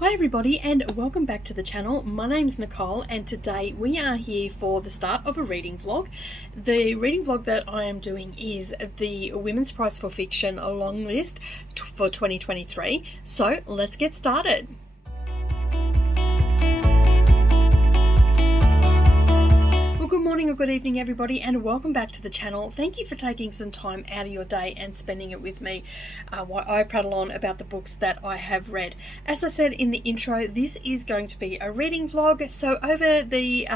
Hi everybody and welcome back to the channel. My name's Nicole and today we are here for the start of a reading vlog. The reading vlog that I am doing is the Women's Prize for Fiction long list for 2023. So let's get started. Good morning or good evening everybody and welcome back to the channel. Thank you for taking some time out of your day and spending it with me while I prattle on about the books that I have read. As I said in the intro, this is going to be a reading vlog, so over the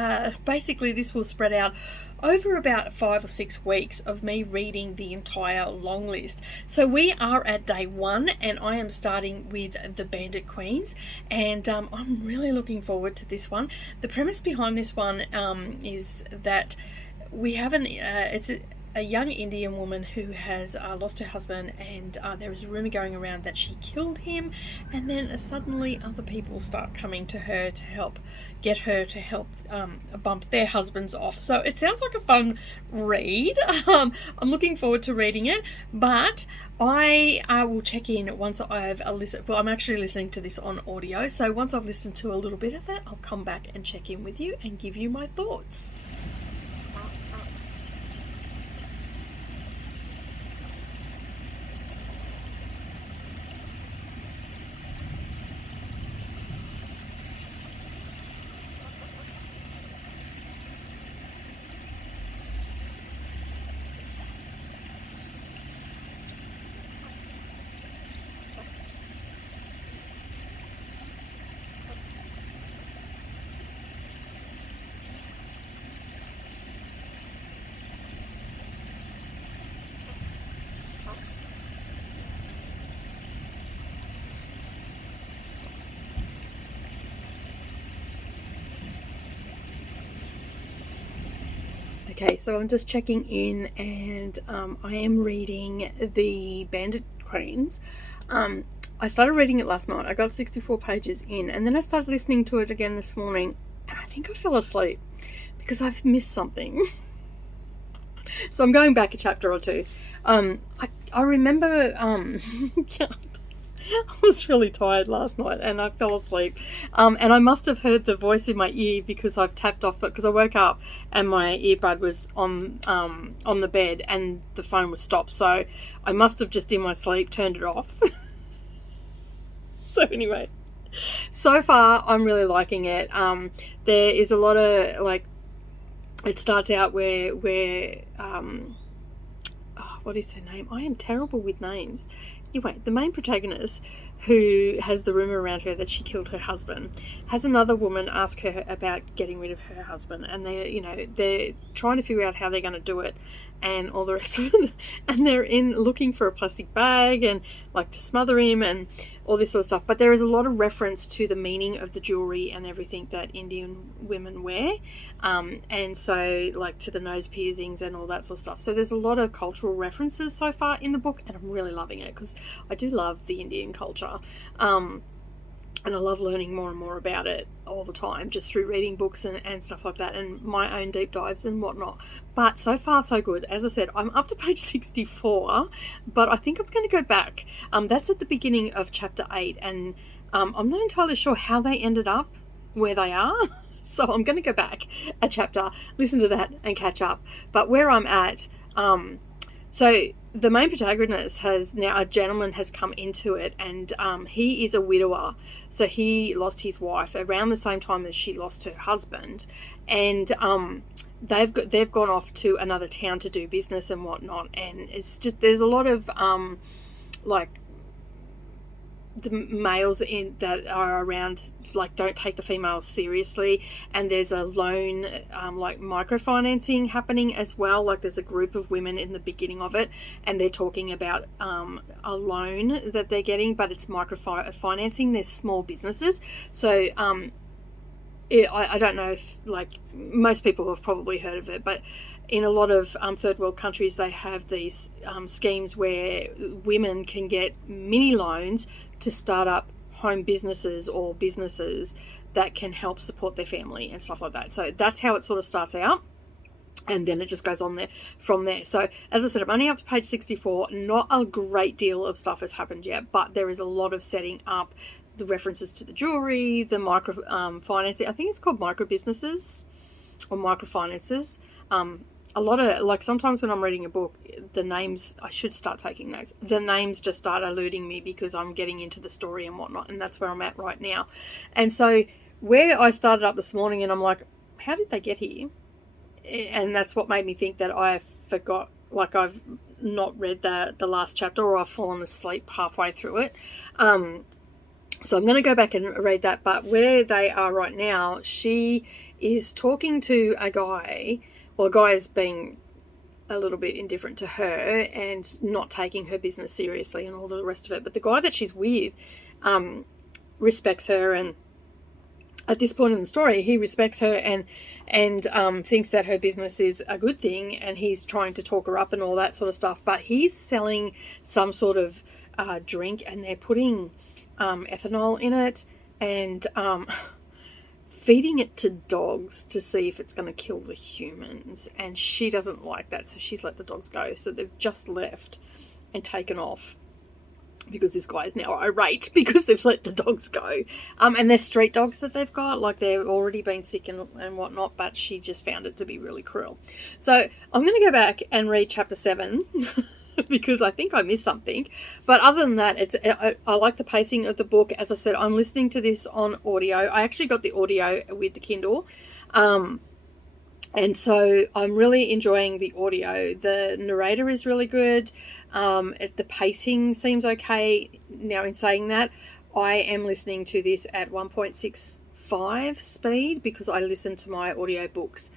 basically this will spread out over about 5 or 6 weeks of me reading the entire long list. So we are at day 1 and I am starting with the Bandit Queens, and I'm really looking forward to this one. The premise behind this one is that we have it's a young Indian woman who has lost her husband, and there is a rumor going around that she killed him, and then suddenly other people start coming to her to help bump their husbands off. So it sounds like a fun read. I'm looking forward to reading it, but I will check in once I've listened. Well, I'm actually listening to this on audio, so once I've listened to a little bit of it, I'll come back and check in with you and give you my thoughts. Okay, so I'm just checking in, and I am reading the Bandit Queens. I started reading it last night. I got 64 pages in, and then I started listening to it again this morning, and I think I fell asleep because I've missed something. So I'm going back a chapter or two. I remember I was really tired last night and I fell asleep, and I must have heard the voice in my ear because I've tapped off it, because I woke up and my earbud was on the bed and the phone was stopped, so I must have just in my sleep turned it off. So anyway, so far I'm really liking it. There is a lot of, it starts out where what is her name? I am terrible with names. Anyway, the main protagonist, who has the rumour around her that she killed her husband, has another woman ask her about getting rid of her husband, and they're trying to figure out how they're going to do it and all the rest of it. And they're looking for a plastic bag and to smother him and all this sort of stuff. But there is a lot of reference to the meaning of the jewellery and everything that Indian women wear, and so to the nose piercings and all that sort of stuff. So there's a lot of cultural references so far in the book, and I'm really loving it because I do love the Indian culture. And I love learning more and more about it all the time, just through reading books and stuff like that, and my own deep dives and whatnot. But so far so good. As I said, I'm up to page 64, but I think I'm going to go back. That's at the beginning of chapter 8, and I'm not entirely sure how they ended up where they are. So I'm going to go back a chapter, listen to that and catch up. But where I'm at, so the main protagonist a gentleman has come into it, and he is a widower. So he lost his wife around the same time as she lost her husband, and they've gone off to another town to do business and whatnot. And it's just, there's a lot of the males that are around don't take the females seriously, and there's a loan microfinancing happening as well. There's a group of women in the beginning of it, and they're talking about a loan that they're getting, but it's microfinancing their small businesses. So I don't know if most people have probably heard of it, but in a lot of third world countries they have these schemes where women can get mini loans to start up home businesses or businesses that can help support their family and stuff like that. So that's how it sort of starts out. and then it just goes on there from there. So as I said, I'm only up to page 64. Not a great deal of stuff has happened yet, but there is a lot of setting up the references to the jewelry, the micro financing. I think it's called micro businesses or microfinances. A lot of, like, sometimes when I'm reading a book, the names, I should start taking notes. The names just start eluding me because I'm getting into the story and whatnot, and that's where I'm at right now. And so where I started up this morning and I'm like, how did they get here? And that's what made me think that I forgot, like I've not read the last chapter, or I've fallen asleep halfway through it. So I'm going to go back and read that. But where they are right now, she is talking to a guy. Well, a guy is being a little bit indifferent to her and not taking her business seriously and all the rest of it. But the guy that she's with respects her, and at this point in the story, he respects her and thinks that her business is a good thing, and he's trying to talk her up and all that sort of stuff. But he's selling some sort of drink, and they're putting ethanol in it and feeding it to dogs to see if it's going to kill the humans. And she doesn't like that, so she's let the dogs go. So they've just left and taken off because this guy is now irate because they've let the dogs go. And they're street dogs that they've got, like they've already been sick and whatnot, but she just found it to be really cruel. So I'm going to go back and read chapter 7 because I think I missed something. But other than that, I like the pacing of the book. As I said, I'm listening to this on audio. I actually got the audio with the Kindle. And so I'm really enjoying the audio. The narrator is really good. The pacing seems okay. Now, in saying that, I am listening to this at 1.65 speed because I listen to my audiobooks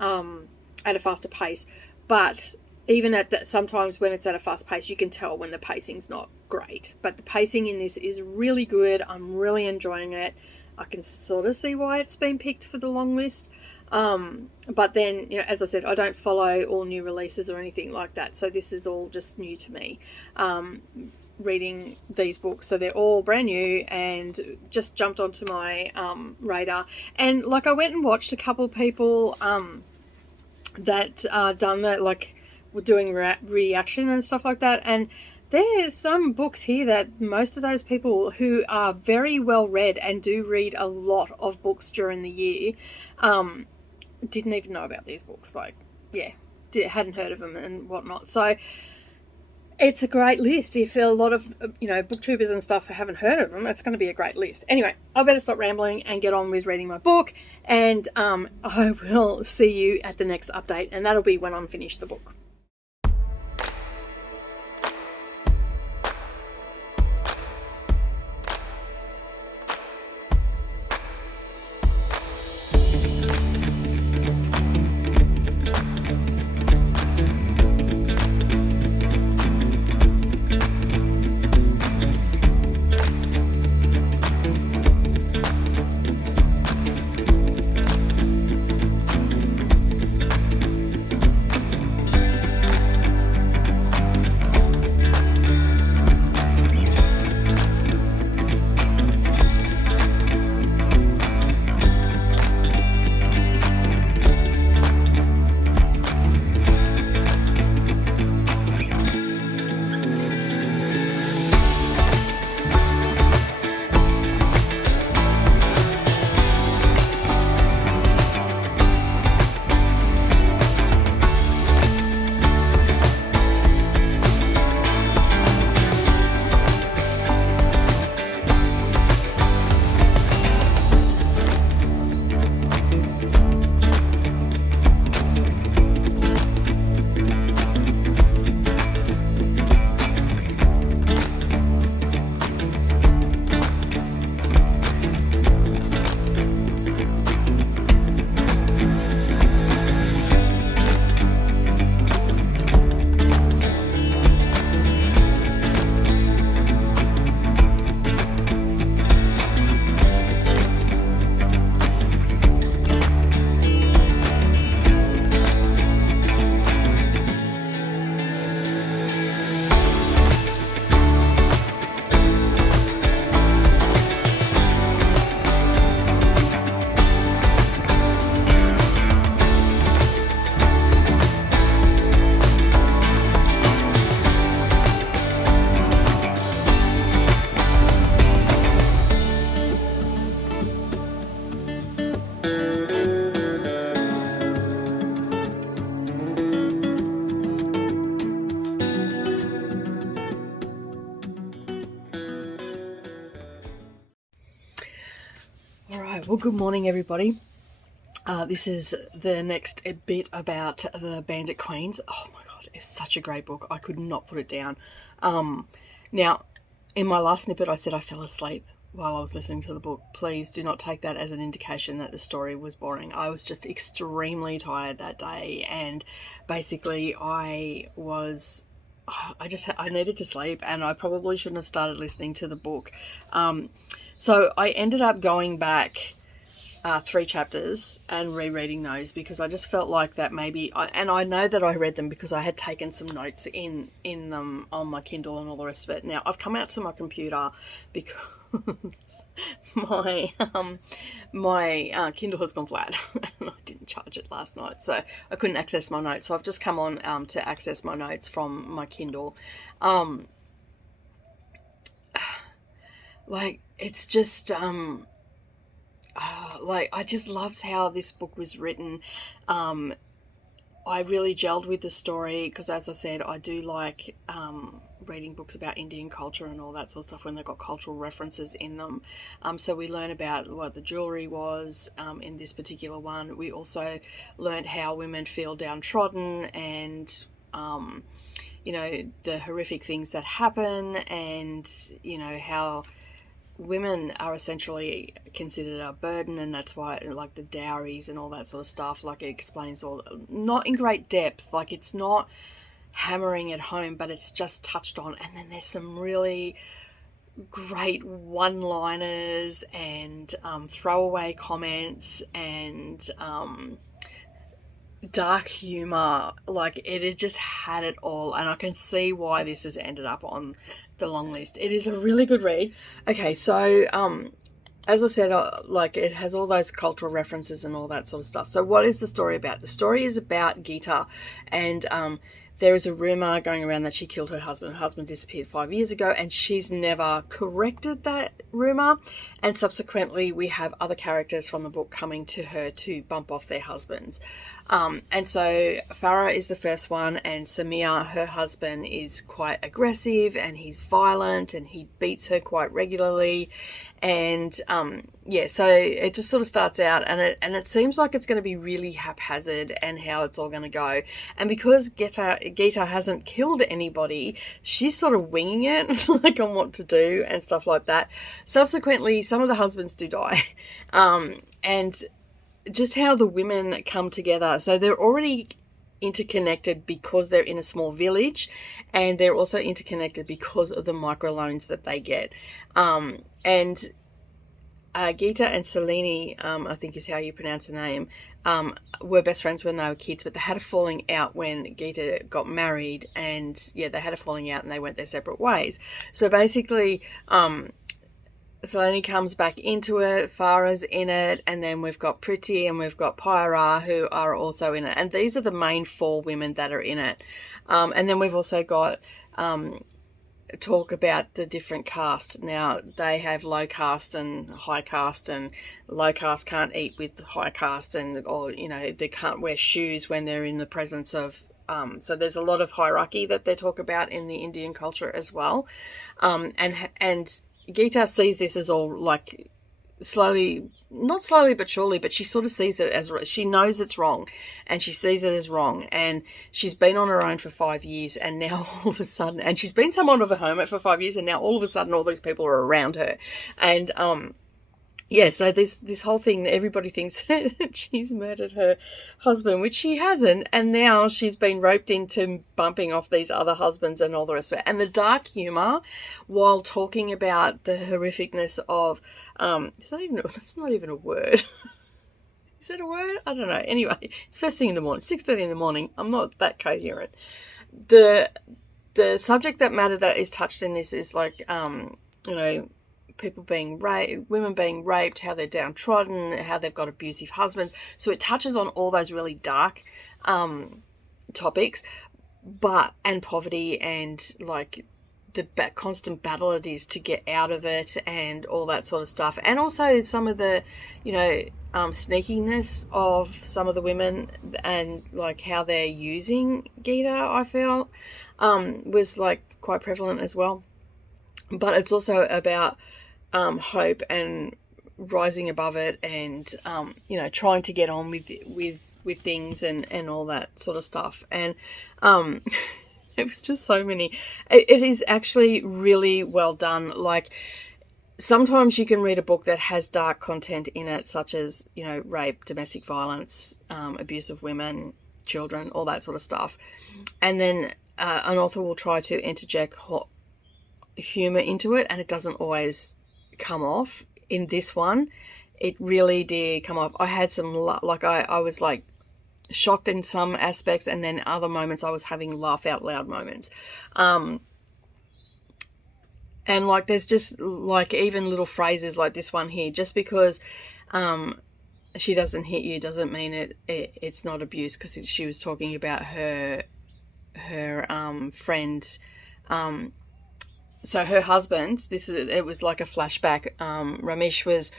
at a faster pace. But even at that, sometimes when it's at a fast pace, you can tell when the pacing's not great. But the pacing in this is really good. I'm really enjoying it. I can sort of see why it's been picked for the long list. But then, you know, as I said, I don't follow all new releases or anything like that. So this is all just new to me, reading these books. So they're all brand new and just jumped onto my radar. And like I went and watched a couple of people that done that, like were doing reaction and stuff like that. And there's some books here that most of those people who are very well read and do read a lot of books during the year didn't even know about these books. Like, yeah, hadn't heard of them and whatnot. So it's a great list. If a lot of, booktubers and stuff haven't heard of them, it's going to be a great list. Anyway, I better stop rambling and get on with reading my book. And I will see you at the next update. And that'll be when I'm finished the book. All right, well, good morning, everybody. This is the next bit about the Bandit Queens. Oh my god, it's such a great book. I could not put it down. Now, in my last snippet, I said I fell asleep while I was listening to the book. Please do not take that as an indication that the story was boring. I was just extremely tired that day, and basically I needed to sleep, and I probably shouldn't have started listening to the book. So I ended up going back 3 chapters and rereading those because I just felt like that and I know that I read them because I had taken some notes in them on my Kindle and all the rest of it. Now I've come out to my computer because my Kindle has gone flat and I didn't charge it last night, so I couldn't access my notes. So I've just come on to access my notes from my Kindle. It's just I just loved how this book was written. I really gelled with the story because, as I said, I do like reading books about Indian culture and all that sort of stuff when they've got cultural references in them. So we learn about what the jewellery was in this particular one. We also learned how women feel downtrodden and the horrific things that happen, and how women are essentially considered a burden, and that's why, like, the dowries and all that sort of stuff, like, it explains all, not in great depth, like, it's not hammering it home, but it's just touched on. And then there's some really great one-liners and throwaway comments and dark humour. Like, it just had it all, and I can see why this has ended up on the long list. It is a really good read. Okay, so as I said, it has all those cultural references and all that sort of stuff. So what is the story about? The story is about Geeta, and there is a rumour going around that she killed her husband. Her husband disappeared 5 years ago, and she's never corrected that rumour. And subsequently, we have other characters from the book coming to her to bump off their husbands. And so Farah is the first one, and Samir, her husband, is quite aggressive, and he's violent, and he beats her quite regularly. And so it just sort of starts out, and it seems like it's going to be really haphazard and how it's all going to go. And because Geeta hasn't killed anybody, she's sort of winging it, like, on what to do and stuff like that. Subsequently, some of the husbands do die, and just how the women come together. So they're already interconnected because they're in a small village, and they're also interconnected because of the microloans that they get. And Geeta and Salini, I think is how you pronounce her name, were best friends when they were kids, but they had a falling out when Geeta got married, and they had a falling out and they went their separate ways. So basically, Salini comes back into it, Farah's in it, and then we've got Priti and we've got Pyra, who are also in it. And these are the main 4 women that are in it. And then we've also got talk about the different caste. Now, they have low caste and high caste, and low caste can't eat with high caste, or they can't wear shoes when they're in the presence of so there's a lot of hierarchy that they talk about in the Indian culture as well. And Geeta sees this as all, like, not slowly but surely, but she sort of sees it as, she knows it's wrong, and she sees it as wrong, and she's been on her own for 5 years, and now all of a sudden, and she's been somewhat of a hermit for 5 years, and now all of a sudden all these people are around her. And so this whole thing, everybody thinks that she's murdered her husband, which she hasn't, and now she's been roped into bumping off these other husbands and all the rest of it. And the dark humour, while talking about the horrificness of, that's not even a word. Is it a word? I don't know. Anyway, it's first thing in the morning, 6:30 in the morning. I'm not that coherent. The subject matter that is touched in this is, like, people being raped, women being raped, how they're downtrodden, how they've got abusive husbands. So it touches on all those really dark topics, and poverty, and, like, the constant battle it is to get out of it, and all that sort of stuff. And also some of the, sneakiness of some of the women, and, like, how they're using Geeta, I feel, was, like, quite prevalent as well. But it's also about hope and rising above it and, trying to get on with things and all that sort of stuff. And it was just so many. It is actually really well done. Like, sometimes you can read a book that has dark content in it, such as, rape, domestic violence, abuse of women, children, all that sort of stuff. And then an author will try to interject humor into it, and it doesn't always come off. In this one, it really did come off. I had some, I was like shocked in some aspects, and then other moments I was having laugh out loud moments. And like, there's just like even little phrases like this one here, just because she doesn't hit you doesn't mean it's not abuse, because she was talking about her friend. So her husband, it was like a flashback. Ramesh was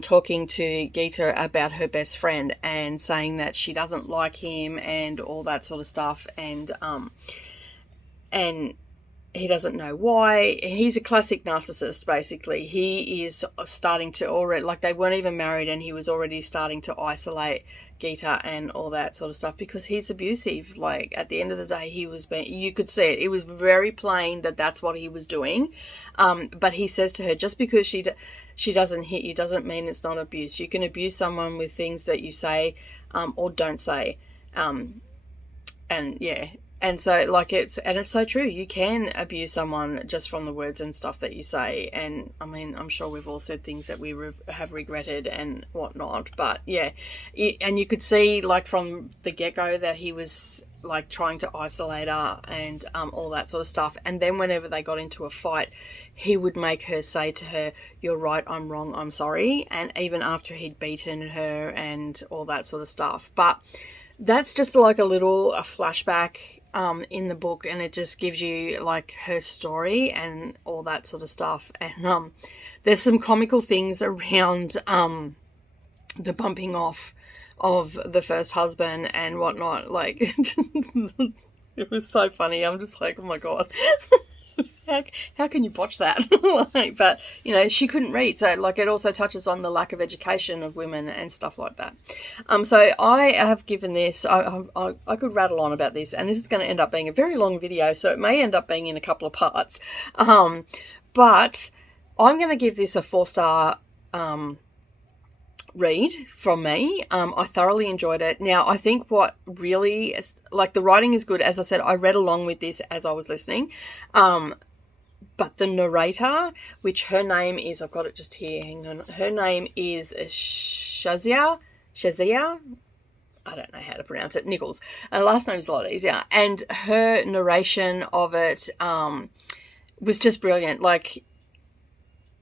talking to Geeta about her best friend and saying that she doesn't like him and all that sort of stuff, and he doesn't know why. He's a classic narcissist, basically. He is starting to already, like, they weren't even married and he was already starting to isolate Geeta and all that sort of stuff because he's abusive. Like, at the end of the day, you could see it. It was very plain that that's what he was doing. But he says to her, just because she doesn't hit you doesn't mean it's not abuse. You can abuse someone with things that you say or don't say. And yeah. And so, like, it's so true. You can abuse someone just from the words and stuff that you say. And I mean, I'm sure we've all said things that we have regretted and whatnot. But yeah, and you could see, like, from the get-go that he was like trying to isolate her and all that sort of stuff. And then whenever they got into a fight, he would make her say to her, "You're right, I'm wrong, I'm sorry." And even after he'd beaten her and all that sort of stuff. But that's just like a flashback in the book, and it just gives you like her story and all that sort of stuff. And there's some comical things around the bumping off of the first husband and whatnot. Like, it was so funny. I'm just like, oh my God. How can you botch that? Like, but, she couldn't read. So, like, it also touches on the lack of education of women and stuff like that. So I have given this, I could rattle on about this, and this is going to end up being a very long video, so it may end up being in a couple of parts. But I'm going to give this a 4-star read from me. I thoroughly enjoyed it. Now, I think what really, like, the writing is good. As I said, I read along with this as I was listening. But the narrator, which her name is, I've got it just here, hang on. Her name is Shazia. I don't know how to pronounce it. Nichols. Her last name is a lot easier. And her narration of it was just brilliant. Like,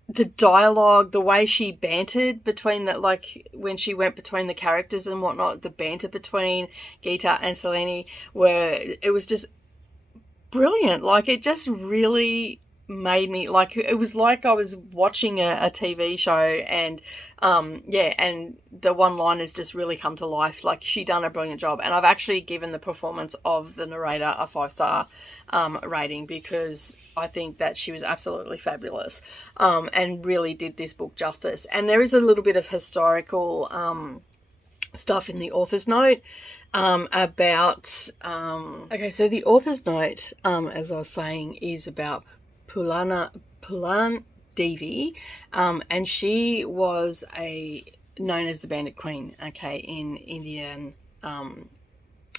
the dialogue, the way she bantered between when she went between the characters and whatnot, the banter between Geeta and Selene, it was just brilliant. Like, it just really made me, like, it was like I was watching a TV show, and and the one-liners just really come to life. Like, she done a brilliant job, and I've actually given the performance of the narrator a 5-star rating, because I think that she was absolutely fabulous and really did this book justice. And there is a little bit of historical stuff in the author's note about okay, so the author's note, as I was saying, is about Pulan Devi, and she was known as the Bandit Queen, okay, in Indian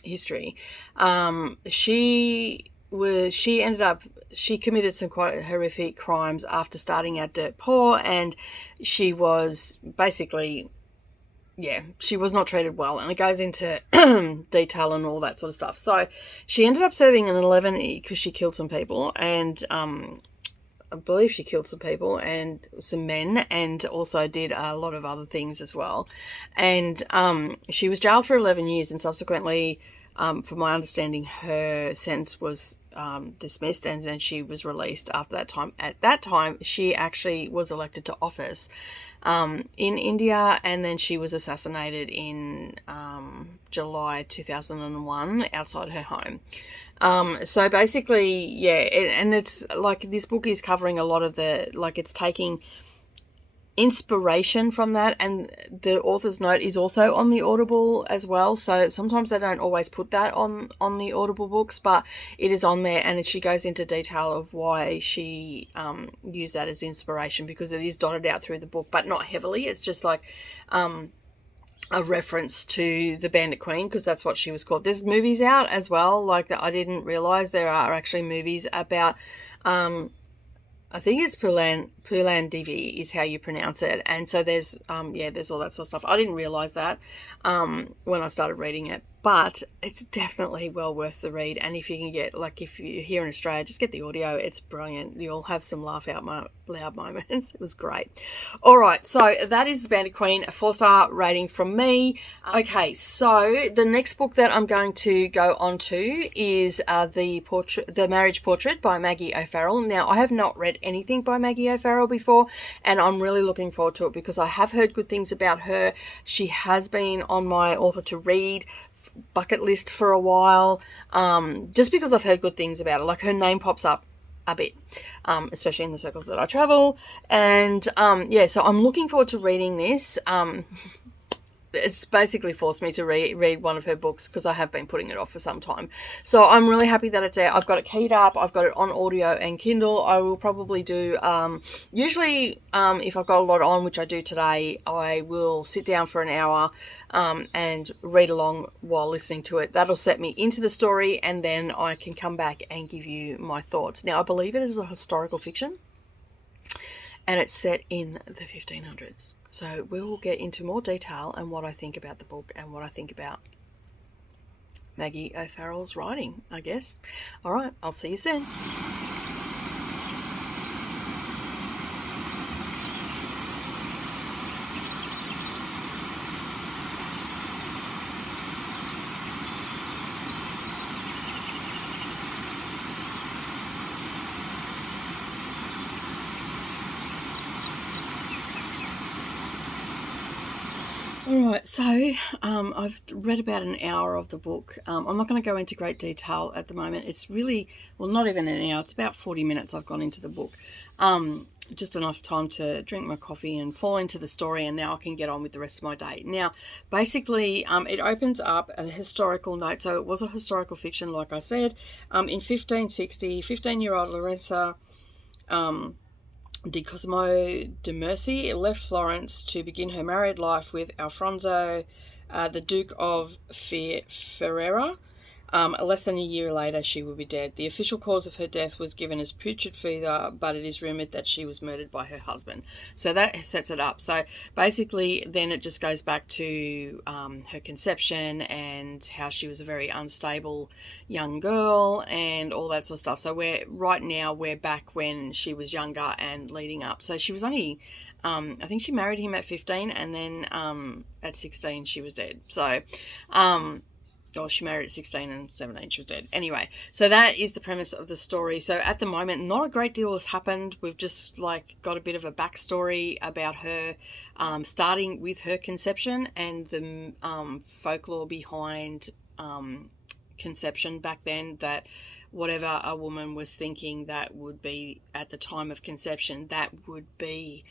history. She committed some quite horrific crimes after starting out dirt poor, and she was basically, she was not treated well, and it goes into detail and all that sort of stuff. So she ended up serving an 11 because she killed some people, and I believe she killed some people and some men, and also did a lot of other things as well. And she was jailed for 11 years, and subsequently, from my understanding, her sentence was dismissed, and then she was released after that time. At that time, she actually was elected to office in India, and then she was assassinated in July 2001 outside her home. So basically, and it's like, this book is covering a lot of it's taking inspiration from that, and the author's note is also on the Audible as well, so sometimes they don't always put that on the Audible books, but it is on there, and she goes into detail of why she used that as inspiration, because it is dotted out through the book, but not heavily. It's just like a reference to the Bandit Queen, because that's what she was called. There's movies out as well, like that. I didn't realize there are actually movies about I think it's Pulan Divi is how you pronounce it. And so there's there's all that sort of stuff. I didn't realize that when I started reading it, but it's definitely well worth the read. And if you can get, like, if you're here in Australia, just get the audio. It's brilliant. You'll have some laugh out loud moments. It was great. All right, so that is The Bandit Queen, a 4-star rating from me. Okay, so the next book that I'm going to go on to is The Marriage Portrait by Maggie O'Farrell. Now, I have not read anything by Maggie O'Farrell before, and I'm really looking forward to it because I have heard good things about her. She has been on my author to read bucket list for a while, just because I've heard good things about her. Like, her name pops up a bit, especially in the circles that I travel, and so I'm looking forward to reading this. It's basically forced me to read one of her books because I have been putting it off for some time. So I'm really happy that it's out. I've got it keyed up. I've got it on audio and Kindle. I will probably do, usually if I've got a lot on, which I do today, I will sit down for an hour and read along while listening to it. That'll set me into the story, and then I can come back and give you my thoughts. Now, I believe it is a historical fiction, and it's set in the 1500s. So we will get into more detail and what I think about the book and what I think about Maggie O'Farrell's writing, I guess. All right, I'll see you soon. Alright, so I've read about an hour of the book. I'm not going to go into great detail at the moment. It's really, well, not even an hour. It's about 40 minutes I've gone into the book. Just enough time to drink my coffee and fall into the story, and now I can get on with the rest of my day. Now, basically, it opens up at a historical note. So it was a historical fiction, like I said. In 1560, 15-year-old Lorenza Di Cosimo de Mercy left Florence to begin her married life with Alfonso, the Duke of Ferrara. Less than a year later, she will be dead. The official cause of her death was given as putrid fever, but it is rumoured that she was murdered by her husband. So that sets it up. So basically, then it just goes back to her conception and how she was a very unstable young girl and all that sort of stuff. So we're back when she was younger and leading up. So she was only, I think she married him at 15, and then at 16 she was dead. So, she married at 16 and 17 she was dead. Anyway, so that is the premise of the story. So at the moment, not a great deal has happened. We've just got a bit of a backstory about her, starting with her conception and the folklore behind conception back then, that whatever a woman was thinking that would be at the time of conception, that would be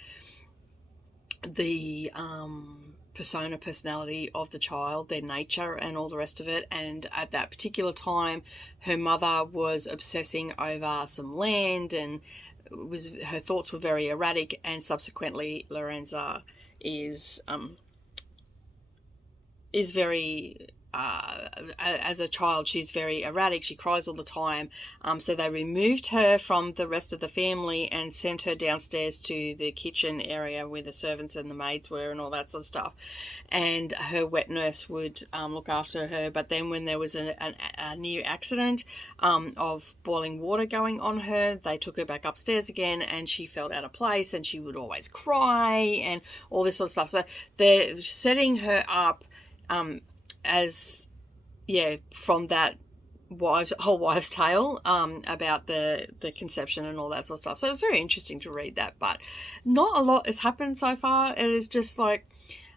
the personality of the child, their nature and all the rest of it. And at that particular time, her mother was obsessing over some land, and her thoughts were very erratic, and subsequently Lorenza is very as a child, she's very erratic. She cries all the time. So they removed her from the rest of the family and sent her downstairs to the kitchen area where the servants and the maids were and all that sort of stuff. And her wet nurse would look after her. But then when there was a near accident of boiling water going on her, they took her back upstairs again, and she felt out of place, and she would always cry and all this sort of stuff. So they're setting her up from that whole wives' tale about the conception and all that sort of stuff. So it's very interesting to read that, but not a lot has happened so far. It is just like,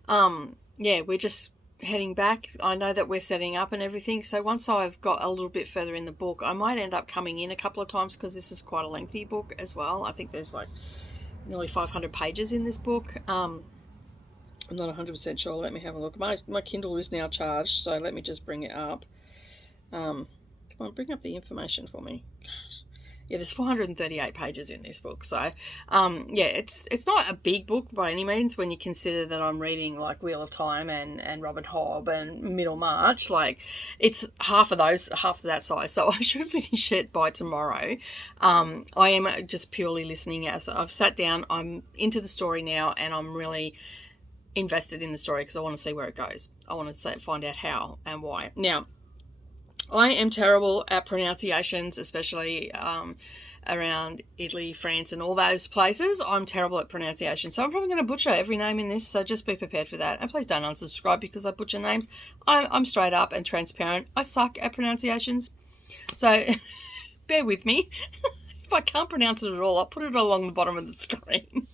we're just heading back. I know that we're setting up and everything, so once I've got a little bit further in the book, I might end up coming in a couple of times, because this is quite a lengthy book as well. I think there's nearly 500 pages in this book. I'm not 100% sure. Let me have a look. My Kindle is now charged, so let me just bring it up. Come on, bring up the information for me. Gosh. Yeah, there's 438 pages in this book. So, yeah, it's not a big book by any means when you consider that I'm reading like Wheel of Time and Robin Hobb and Middlemarch. Like, it's half of that size. So I should finish it by tomorrow. I am just purely listening as I've sat down. I'm into the story now, and I'm really invested in the story because I want to see where it goes. I want to find out how and why. Now, I am terrible at pronunciations, especially around Italy, France, and all those places. I'm terrible at pronunciation, so I'm probably going to butcher every name in this, so just be prepared for that. And please don't unsubscribe because I butcher names. I'm straight up and transparent. I suck at pronunciations, so bear with me. If I can't pronounce it at all, I'll put it along the bottom of the screen.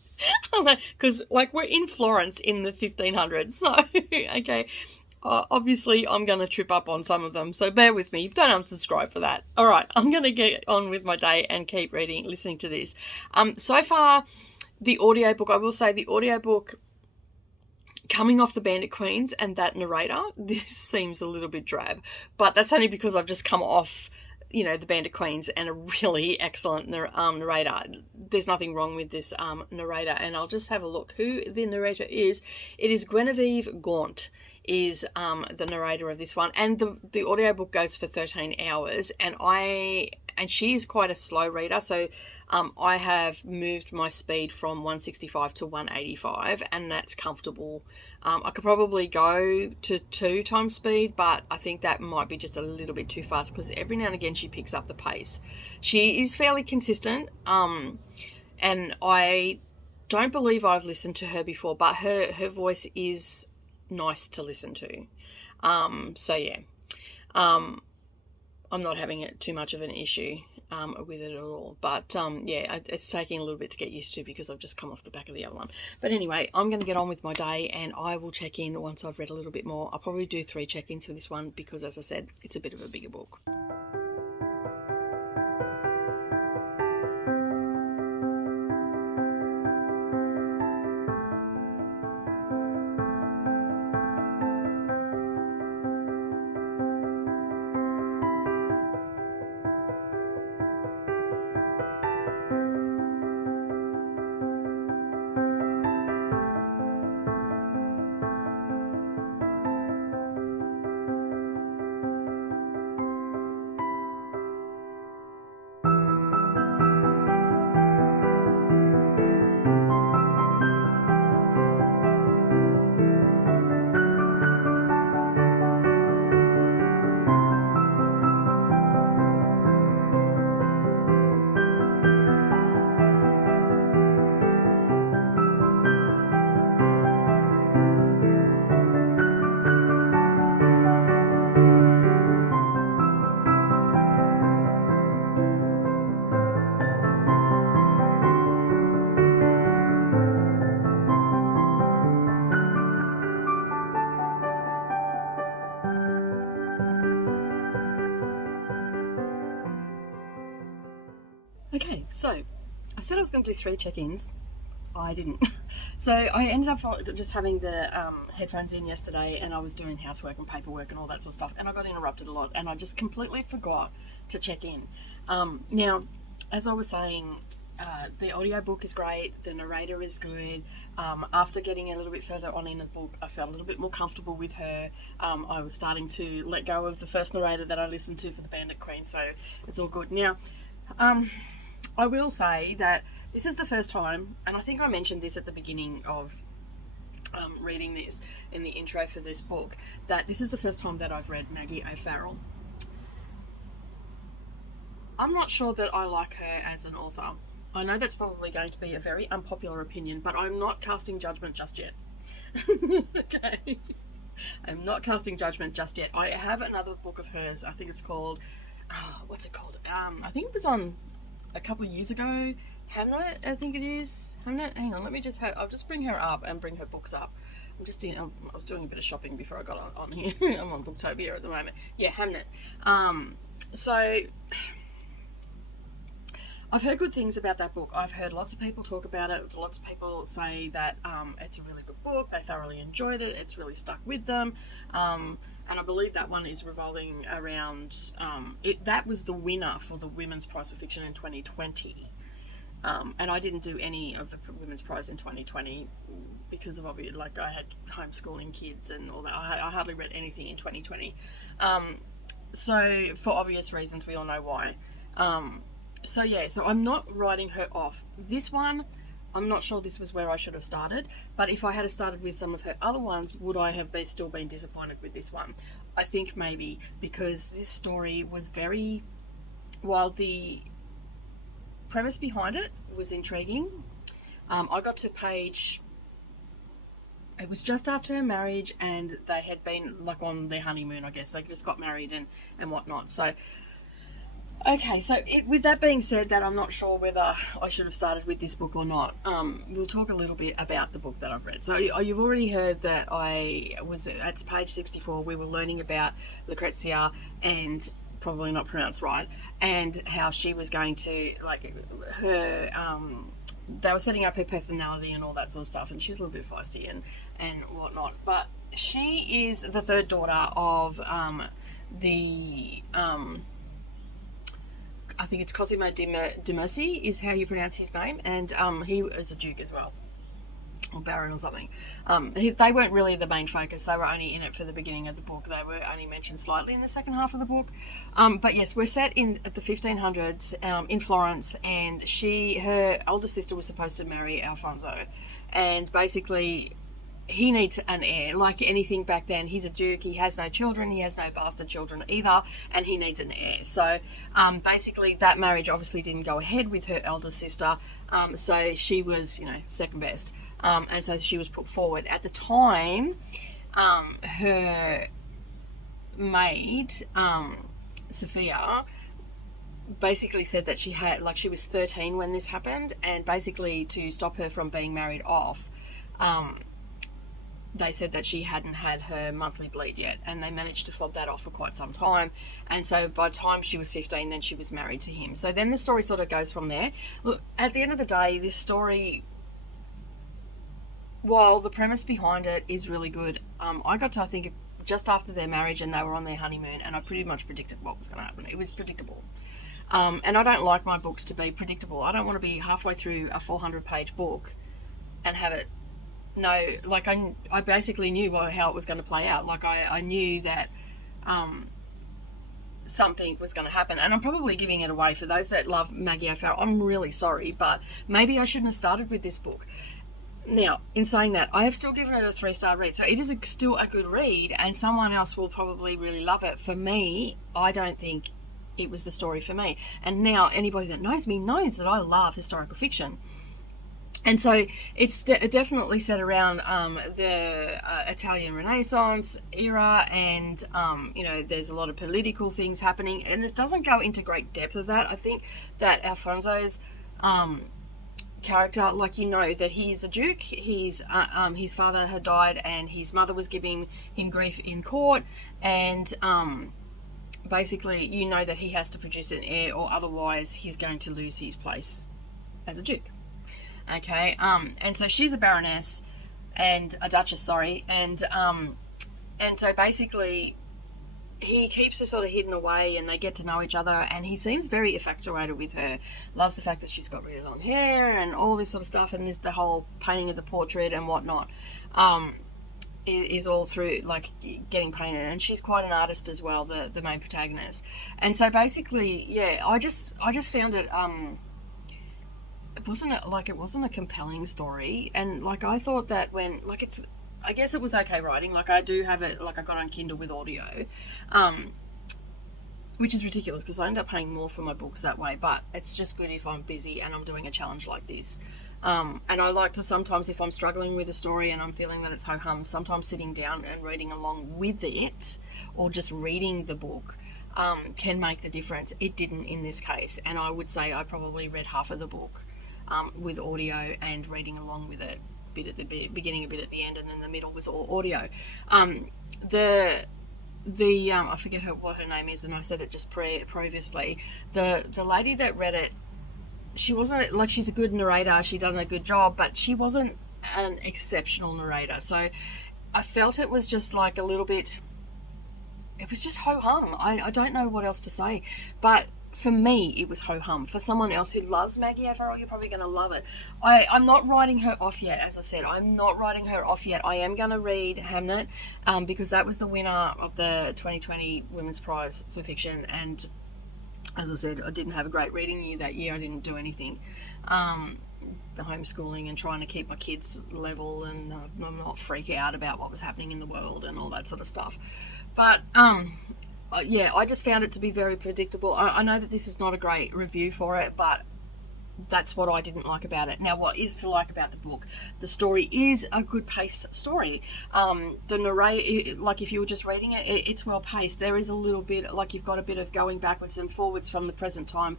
Because, like, we're in Florence in the 1500s, so, okay. Obviously, I'm going to trip up on some of them, so bear with me. Don't unsubscribe for that. All right, I'm going to get on with my day and keep listening to this. So far, the audiobook, I will say the audiobook coming off the Bandit Queens and that narrator, this seems a little bit drab, but that's only because I've just come off, the Bandit Queens and a really excellent narrator. There's nothing wrong with this narrator, and I'll just have a look who the narrator is. It is Guinevere Gaunt is the narrator of this one, and the audiobook goes for 13 hours, and she is quite a slow reader, so I have moved my speed from 165 to 185, and that's comfortable. I could probably go to 2 times speed, but I think that might be just a little bit too fast because every now and again she picks up the pace. She is fairly consistent, and I don't believe I've listened to her before, but her voice is nice to listen to. So yeah, I'm not having too much of an issue with it at all. But yeah, it's taking a little bit to get used to because I've just come off the back of the other one. But anyway, I'm going to get on with my day, and I will check in once I've read a little bit more. I'll probably do 3 check-ins for this one because, as I said, it's a bit of a bigger book. Okay, so I said I was going to do 3 check-ins. I didn't. So I ended up just having the headphones in yesterday, and I was doing housework and paperwork and all that sort of stuff, and I got interrupted a lot, and I just completely forgot to check in. Now, as I was saying, the audiobook is great, the narrator is good. After getting a little bit further on in the book, I felt a little bit more comfortable with her. I was starting to let go of the first narrator that I listened to for the Bandit Queen, so it's all good. Now, I will say that this is the first time, and I think I mentioned this at the beginning of reading this in the intro for this book, that this is the first time that I've read Maggie O'Farrell. I'm not sure that I like her as an author. I know that's probably going to be a very unpopular opinion, but I'm not casting judgment just yet. Okay. I'm not casting judgment just yet. I have another book of hers. I think it's called, what's it called? I think it was on a couple of years ago. Hamlet, I think it is. Hamlet, hang on, let me just I'll just bring her up and bring her books up. I was doing a bit of shopping before I got on here. I'm on Booktube here at the moment. Yeah, Hamlet. So I've heard good things about that book. I've heard lots of people talk about it. Lots of people say that it's a really good book. They thoroughly enjoyed it. It's really stuck with them. And I believe that one is revolving around... that was the winner for the Women's Prize for Fiction in 2020. And I didn't do any of the Women's Prize in 2020 because of, like, I had homeschooling kids and all that. I hardly read anything in 2020. So, for obvious reasons, we all know why. So I'm not writing her off. This one, I'm not sure this was where I should have started, but if I had started with some of her other ones, would I have still been disappointed with this one? I think maybe, because this story was very... While the premise behind it was intriguing, I got to page... It was just after her marriage, and they had been, like, on their honeymoon, I guess. They just got married and whatnot, so... Okay, so with that being said, that I'm not sure whether I should have started with this book or not. We'll talk a little bit about the book that I've read. So you've already heard that I was at page 64. We were learning about Lucrezia, and probably not pronounced right, and how she was going to, like, her... they were setting up her personality and all that sort of stuff, and she's a little bit feisty and whatnot. But she is the third daughter of the... I think it's Cosimo de Medici is how you pronounce his name, and he was a duke as well, or baron or something. They weren't really the main focus. They were only in it for the beginning of the book. They were only mentioned slightly in the second half of the book. But yes, we're set at the 1500s in Florence, and her older sister was supposed to marry Alfonso, and basically... he needs an heir. Like anything back then, he's a duke, he has no children, he has no bastard children either, and he needs an heir. So basically that marriage obviously didn't go ahead with her elder sister, so she was, second best, and so she was put forward. At the time, her maid, Sophia, basically said that she was 13 when this happened, and basically to stop her from being married off, they said that she hadn't had her monthly bleed yet, and they managed to fob that off for quite some time. And so by the time she was 15, then she was married to him. So then the story sort of goes from there. Look, at the end of the day, this story, while the premise behind it is really good, I got to, I think, just after their marriage and they were on their honeymoon, and I pretty much predicted what was going to happen. It was predictable. And I don't like my books to be predictable. I don't want to be halfway through a 400-page book and have it... No, like I basically knew how it was going to play out. Like I knew that something was going to happen, and I'm probably giving it away for those that love Maggie O'Farrell. I'm really sorry, but maybe I shouldn't have started with this book. Now, in saying that, I have still given it a 3-star read, so it is still a good read, and someone else will probably really love it. For me, I don't think it was the story for me. And now anybody that knows me knows that I love historical fiction. And so it's definitely set around the Italian Renaissance era, and, there's a lot of political things happening, and it doesn't go into great depth of that. I think that Alfonso's character, that he's a duke, his father had died, and his mother was giving him grief in court, and basically that he has to produce an heir, or otherwise he's going to lose his place as a duke. Okay, and so she's a baroness, and a duchess, sorry, and so basically he keeps her sort of hidden away, and they get to know each other, and he seems very infatuated with her, loves the fact that she's got really long hair, and all this sort of stuff, and there's the whole painting of the portrait and whatnot, is all through, getting painted, and she's quite an artist as well, the main protagonist, and so basically, yeah, I just found it, it wasn't a compelling story, and I thought that I guess it was okay writing. I do have it, I got on Kindle with audio, which is ridiculous because I end up paying more for my books that way, but it's just good if I'm busy and I'm doing a challenge like this. And I like to sometimes, if I'm struggling with a story and I'm feeling that it's ho-hum, sometimes sitting down and reading along with it, or just reading the book, can make the difference. It didn't in this case, and I would say I probably read half of the book with audio and reading along with it, a bit at the beginning, a bit at the end, and then the middle was all audio. I forget what her name is, and I said it just previously. The lady that read it like, she's a good narrator, she done a good job, but she wasn't an exceptional narrator. So I felt it was just like a little bit, it was just ho-hum. I don't know what else to say, but for me it was ho-hum. For someone else who loves Maggie O'Farrell, you're probably going to love it. I'm not writing her off yet. As I said, I'm not writing her off yet. I am going to read Hamnet, because that was the winner of the 2020 Women's Prize for Fiction, and as I said, I didn't have a great reading year that year. I didn't do anything. Homeschooling and trying to keep my kids level and not freak out about what was happening in the world and all that sort of stuff. But yeah, I just found it to be very predictable. I know that this is not a great review for it, but that's what I didn't like about it. Now, what is to like about the book? The story is a good paced story. The narrate, like if you were just reading it, it's well paced. There is a little bit, like you've got a bit of going backwards and forwards from the present time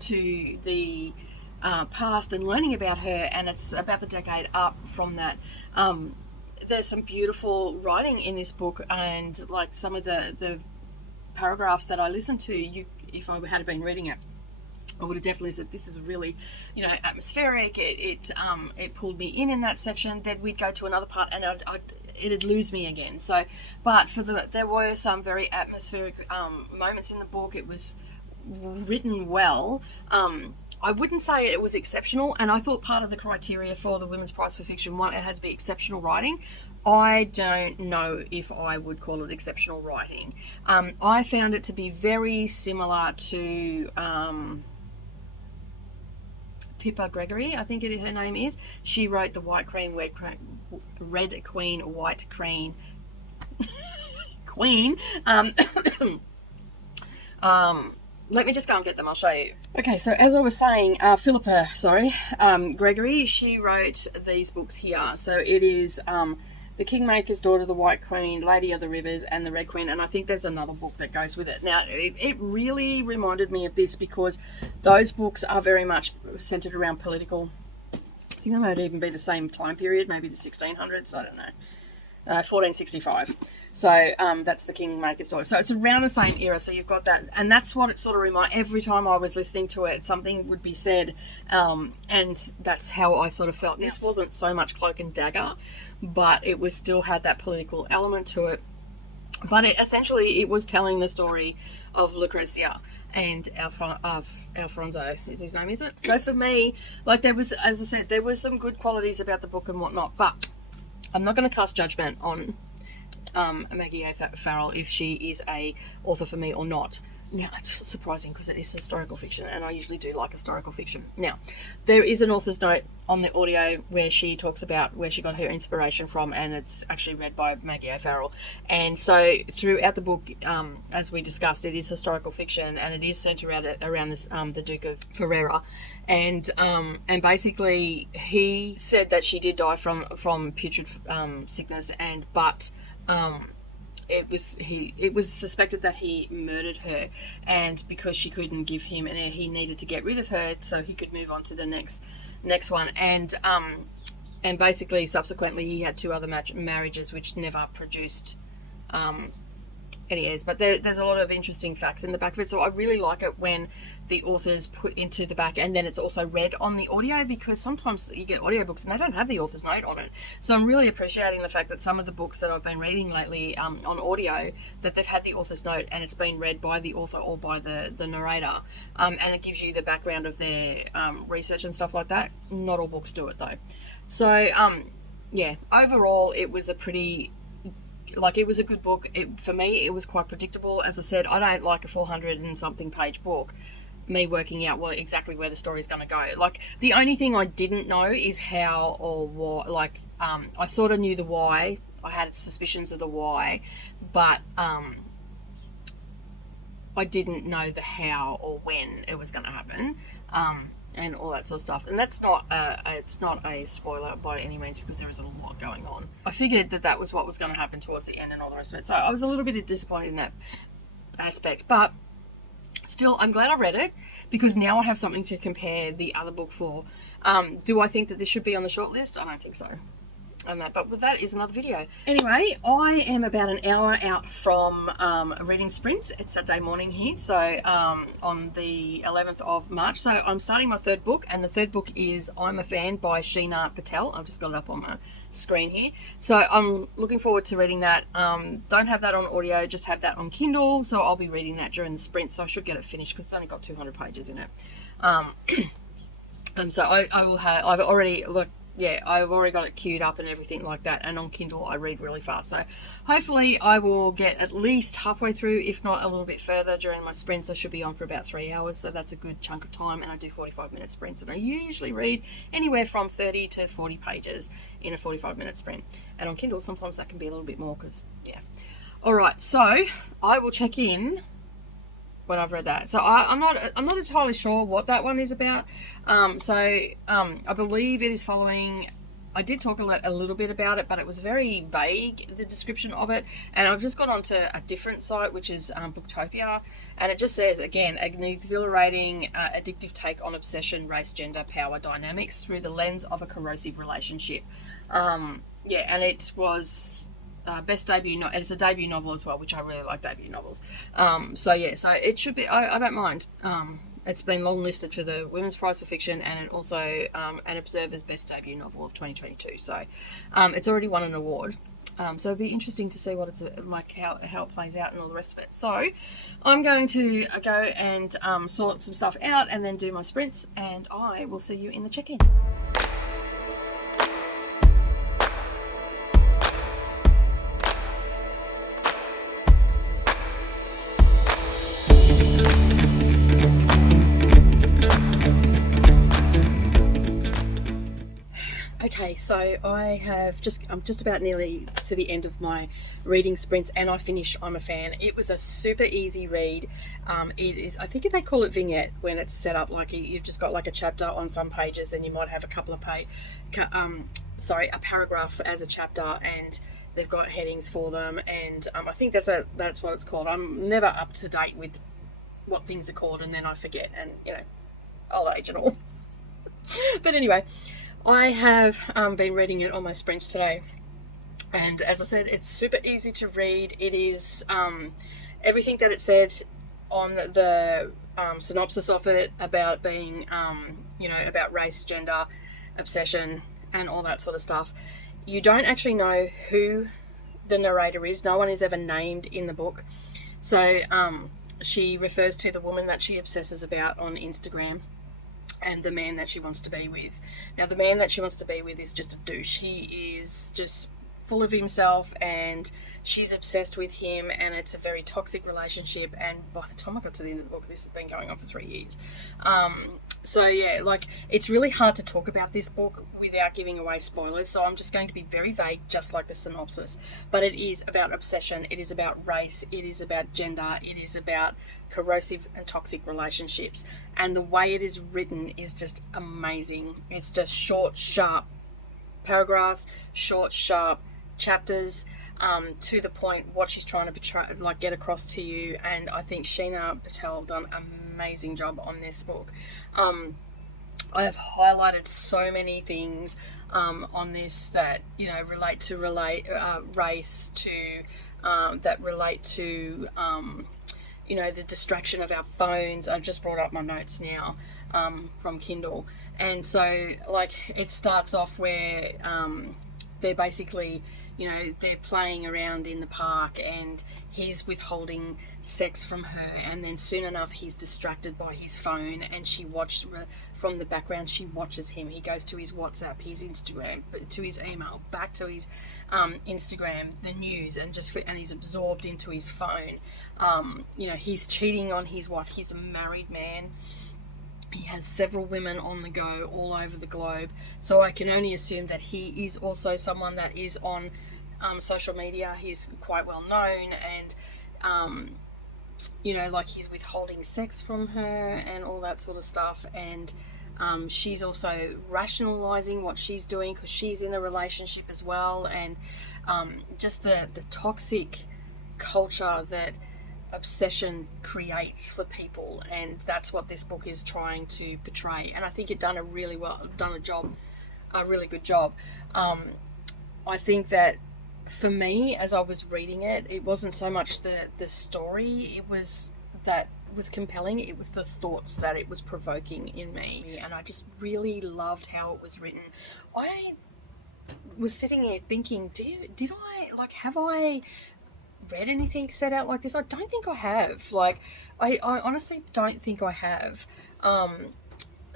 to the past and learning about her, and it's about the decade up from that. There's some beautiful writing in this book, and like some of the paragraphs that I listened to, if I had been reading it, I would have definitely said this is really, atmospheric. It pulled me in that section. Then we'd go to another part, and it'd lose me again. So, but there were some very atmospheric moments in the book. It was written well. I wouldn't say it was exceptional, and I thought part of the criteria for the Women's Prize for Fiction, it had to be exceptional writing. I don't know if I would call it exceptional writing. I found it to be very similar to Pippa Gregory, I think her name is. She wrote the Red Queen, White Queen. Queen. Let me just go and get them. I'll show you. Okay, so as I was saying, Philippa Gregory, she wrote these books here. So it is The Kingmaker's Daughter, The White Queen, Lady of the Rivers, and The Red Queen. And I think there's another book that goes with it. Now, it really reminded me of this because those books are very much centered around political. I think they might even be the same time period, maybe the 1600s. I don't know. 1465. So that's The Kingmaker's Daughter. So it's around the same era. So you've got that, and that's what it sort of reminded. Every time I was listening to it, something would be said, and that's how I sort of felt. This wasn't so much Cloak and Dagger, but it was still had that political element to it. But essentially, it was telling the story of Lucrezia and Alfonso is his name, is it? So for me, like there was, as I said, there were some good qualities about the book and whatnot, but I'm not going to cast judgment on Maggie O'Farrell if she is a author for me or not. Now, it's surprising because it is historical fiction, and I usually do like historical fiction. Now, there is an author's note on the audio where she talks about where she got her inspiration from, and it's actually read by Maggie O'Farrell. And so throughout the book, as we discussed, it is historical fiction, and it is centered around this, the Duke of Ferrara. And basically he said that she did die from putrid sickness, but it was suspected that he murdered her, and because she couldn't give him, and he needed to get rid of her so he could move on to the next one. And basically subsequently he had two other marriages which never produced any heirs. But there's a lot of interesting facts in the back of it, so I really like it when the authors put into the back, and then it's also read on the audio, because sometimes you get audiobooks and they don't have the author's note on it. So I'm really appreciating the fact that some of the books that I've been reading lately on audio, that they've had the author's note and it's been read by the author or by the narrator, and it gives you the background of their research and stuff like that. Not all books do it though. So yeah, overall it was a pretty, it was a good book. For me, it was quite predictable. As I said, I don't like a 400 and something page book, me working out exactly where the story's going to go. Like, the only thing I didn't know is how or what, I sort of knew the why. I had suspicions of the why, but I didn't know the how or when it was going to happen. And all that sort of stuff. And that's not it's not a spoiler by any means, because there is a lot going on. I figured that was what was going to happen towards the end and all the rest of it. So I was a little bit disappointed in that aspect. But still, I'm glad I read it, because now I have something to compare the other book for. Do I think that this should be on the short list? I don't think so. and that, but that is another video. Anyway, I am about an hour out from reading sprints. It's Saturday morning here, so on the 11th of March. So I'm starting my third book, and the third book is I'm a Fan by Sheena Patel. I've just got it up on my screen here. So I'm looking forward to reading that. Don't have that on audio, just have that on Kindle. So I'll be reading that during the sprint, so I should get it finished because it's only got 200 pages in it. And so I will have, I've already got it queued up and everything like that. And on Kindle, I read really fast. So hopefully I will get at least halfway through, if not a little bit further during my sprints. I should be on for about 3 hours. So that's a good chunk of time. And I do 45-minute sprints. And I usually read anywhere from 30 to 40 pages in a 45-minute sprint. And on Kindle, sometimes that can be a little bit more because, yeah. All right. So I will check in when I've read that. So I'm not entirely sure what that one is about. I believe it is following, I did talk a little bit about it, but it was very vague, the description of it. And I've just got onto a different site, which is Booktopia. And it just says, again, an exhilarating, addictive take on obsession, race, gender, power dynamics through the lens of a corrosive relationship. And it was... best debut, and it's a debut novel as well, which I really like debut novels. So it should be, I don't mind. It's been long listed for the Women's Prize for Fiction, and it also an Observer's Best Debut Novel of 2022. So it's already won an award. So it'd be interesting to see what it's like, how it plays out and all the rest of it. So I'm going to go and sort some stuff out and then do my sprints, and I will see you in the check-in. Okay, so I'm just about nearly to the end of my reading sprints, and I finished I'm a Fan. It was a super easy read. It is, I think they call it vignette when it's set up like you've just got like a chapter on some pages, then you might have a couple of a paragraph as a chapter, and they've got headings for them, and I think that's what it's called. I'm never up to date with what things are called, and then I forget, and old age and all. But anyway, I have been reading it on my sprints today, and as I said, it's super easy to read. It is everything that it said on the synopsis of it about being, about race, gender, obsession, and all that sort of stuff. You don't actually know who the narrator is. No one is ever named in the book. So she refers to the woman that she obsesses about on Instagram and the man that she wants to be with. Now, the man that she wants to be with is just a douche. He is just full of himself, and she's obsessed with him, and it's a very toxic relationship. And by the time I got to the end of the book, this has been going on for 3 years. It's really hard to talk about this book without giving away spoilers, so I'm just going to be very vague, just like the synopsis. But it is about obsession, it is about race, it is about gender, it is about corrosive and toxic relationships, and the way it is written is just amazing. It's just short, sharp paragraphs, short, sharp chapters, to the point, what she's trying to get across to you. And I think Sheena Patel done an amazing job on this book. I have highlighted so many things on this that relate to race, to that relate to the distraction of our phones. I've just brought up my notes now from Kindle, and so it starts off where they're basically they're playing around in the park, and he's withholding sex from her, and then soon enough he's distracted by his phone, and she watched from the background. She watches him. He goes to his WhatsApp, his Instagram, to his email, back to his Instagram, the news, and he's absorbed into his phone. He's cheating on his wife. He's a married man. He has several women on the go all over the globe. So I can only assume that he is also someone that is on social media. He's quite well known, and he's withholding sex from her and all that sort of stuff. And she's also rationalizing what she's doing because she's in a relationship as well. And just the toxic culture that obsession creates for people, and that's what this book is trying to portray. And I think it done a really good job. I think that for me, as I was reading it, it wasn't so much the story, it was that was compelling, it was the thoughts that it was provoking in me, and I just really loved how it was written. I was sitting here thinking, did I, like, have I read anything set out like this? I don't think I have. Like, I honestly don't think I have.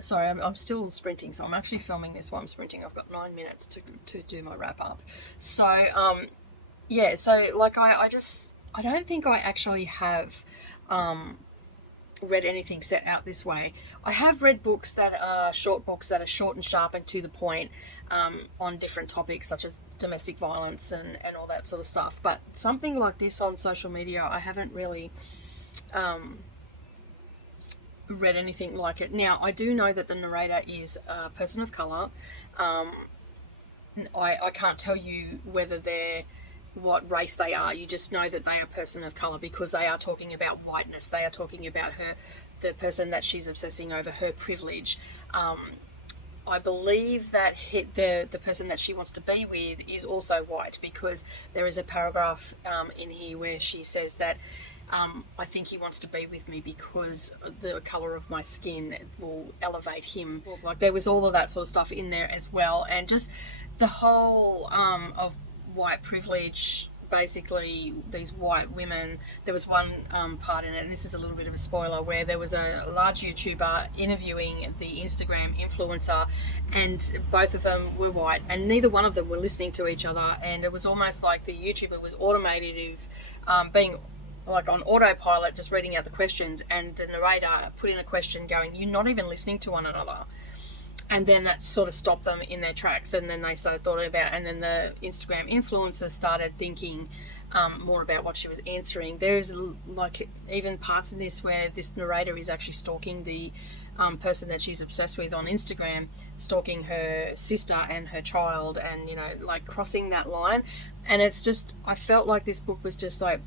Sorry, I'm still sprinting, so I'm actually filming this while I'm sprinting. I've got 9 minutes to do my wrap up. So, yeah, so, like, I don't think I actually have read anything set out this way. I have read books that are short and sharp and to the point, on different topics such as domestic violence and all that sort of stuff. But something like this on social media, I haven't really read anything like it. Now, I do know that the narrator is a person of colour. I can't tell you whether they're what race they are. You just know that they are a person of colour because they are talking about whiteness. They are talking about the person that she's obsessing over, her privilege. I believe that the person that she wants to be with is also white, because there is a paragraph in here where she says that I think he wants to be with me because the colour of my skin will elevate him. Like, there was all of that sort of stuff in there as well, and just the whole of white privilege. Basically, these white women, there was one part in it, and this is a little bit of a spoiler, where there was a large YouTuber interviewing the Instagram influencer, and both of them were white, and neither one of them were listening to each other, and it was almost like the YouTuber was automated of being like on autopilot, just reading out the questions, and the narrator put in a question going, "You're not even listening to one another." And then that sort of stopped them in their tracks, and then they started thought about, and then the Instagram influencers started thinking more about what she was answering. There's like even parts in this where this narrator is actually stalking the person that she's obsessed with on Instagram, stalking her sister and her child, and, you know, like crossing that line. And it's just, I felt like this book was just like,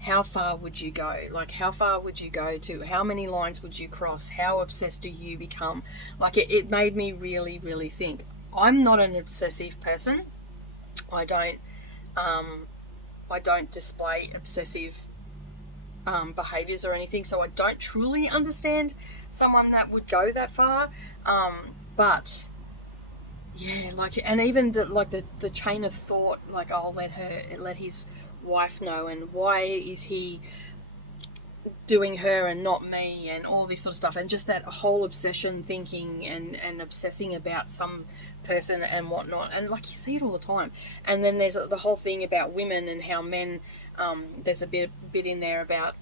how far would you go? Like, how far would you go to? How many lines would you cross? How obsessed do you become? Like, it made me really, really think. I'm not an obsessive person. I don't display obsessive behaviors or anything, so I don't truly understand someone that would go that far. But yeah, like, and even the chain of thought, like, I'll let his wife know, and why is he doing her and not me, and all this sort of stuff, and just that whole obsession thinking and obsessing about some person and whatnot, and like, you see it all the time. And then there's the whole thing about women and how men, there's a bit in there about,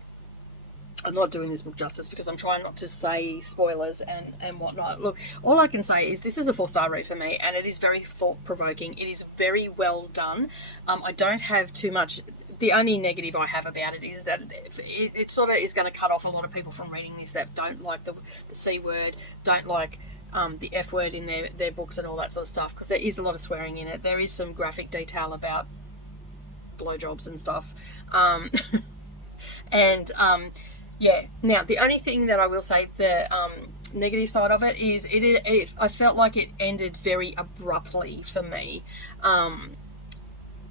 I'm not doing this book justice because I'm trying not to say spoilers and whatnot. Look, all I can say is this is a 4-star read for me, and it is very thought-provoking. It is very well done. I don't have too much. The only negative I have about it is that it sort of is going to cut off a lot of people from reading this that don't like the C word, don't like the F word in their books and all that sort of stuff, because there is a lot of swearing in it. There is some graphic detail about blowjobs and stuff. Yeah. Now, the only thing that I will say, the negative side of it is I felt like it ended very abruptly for me.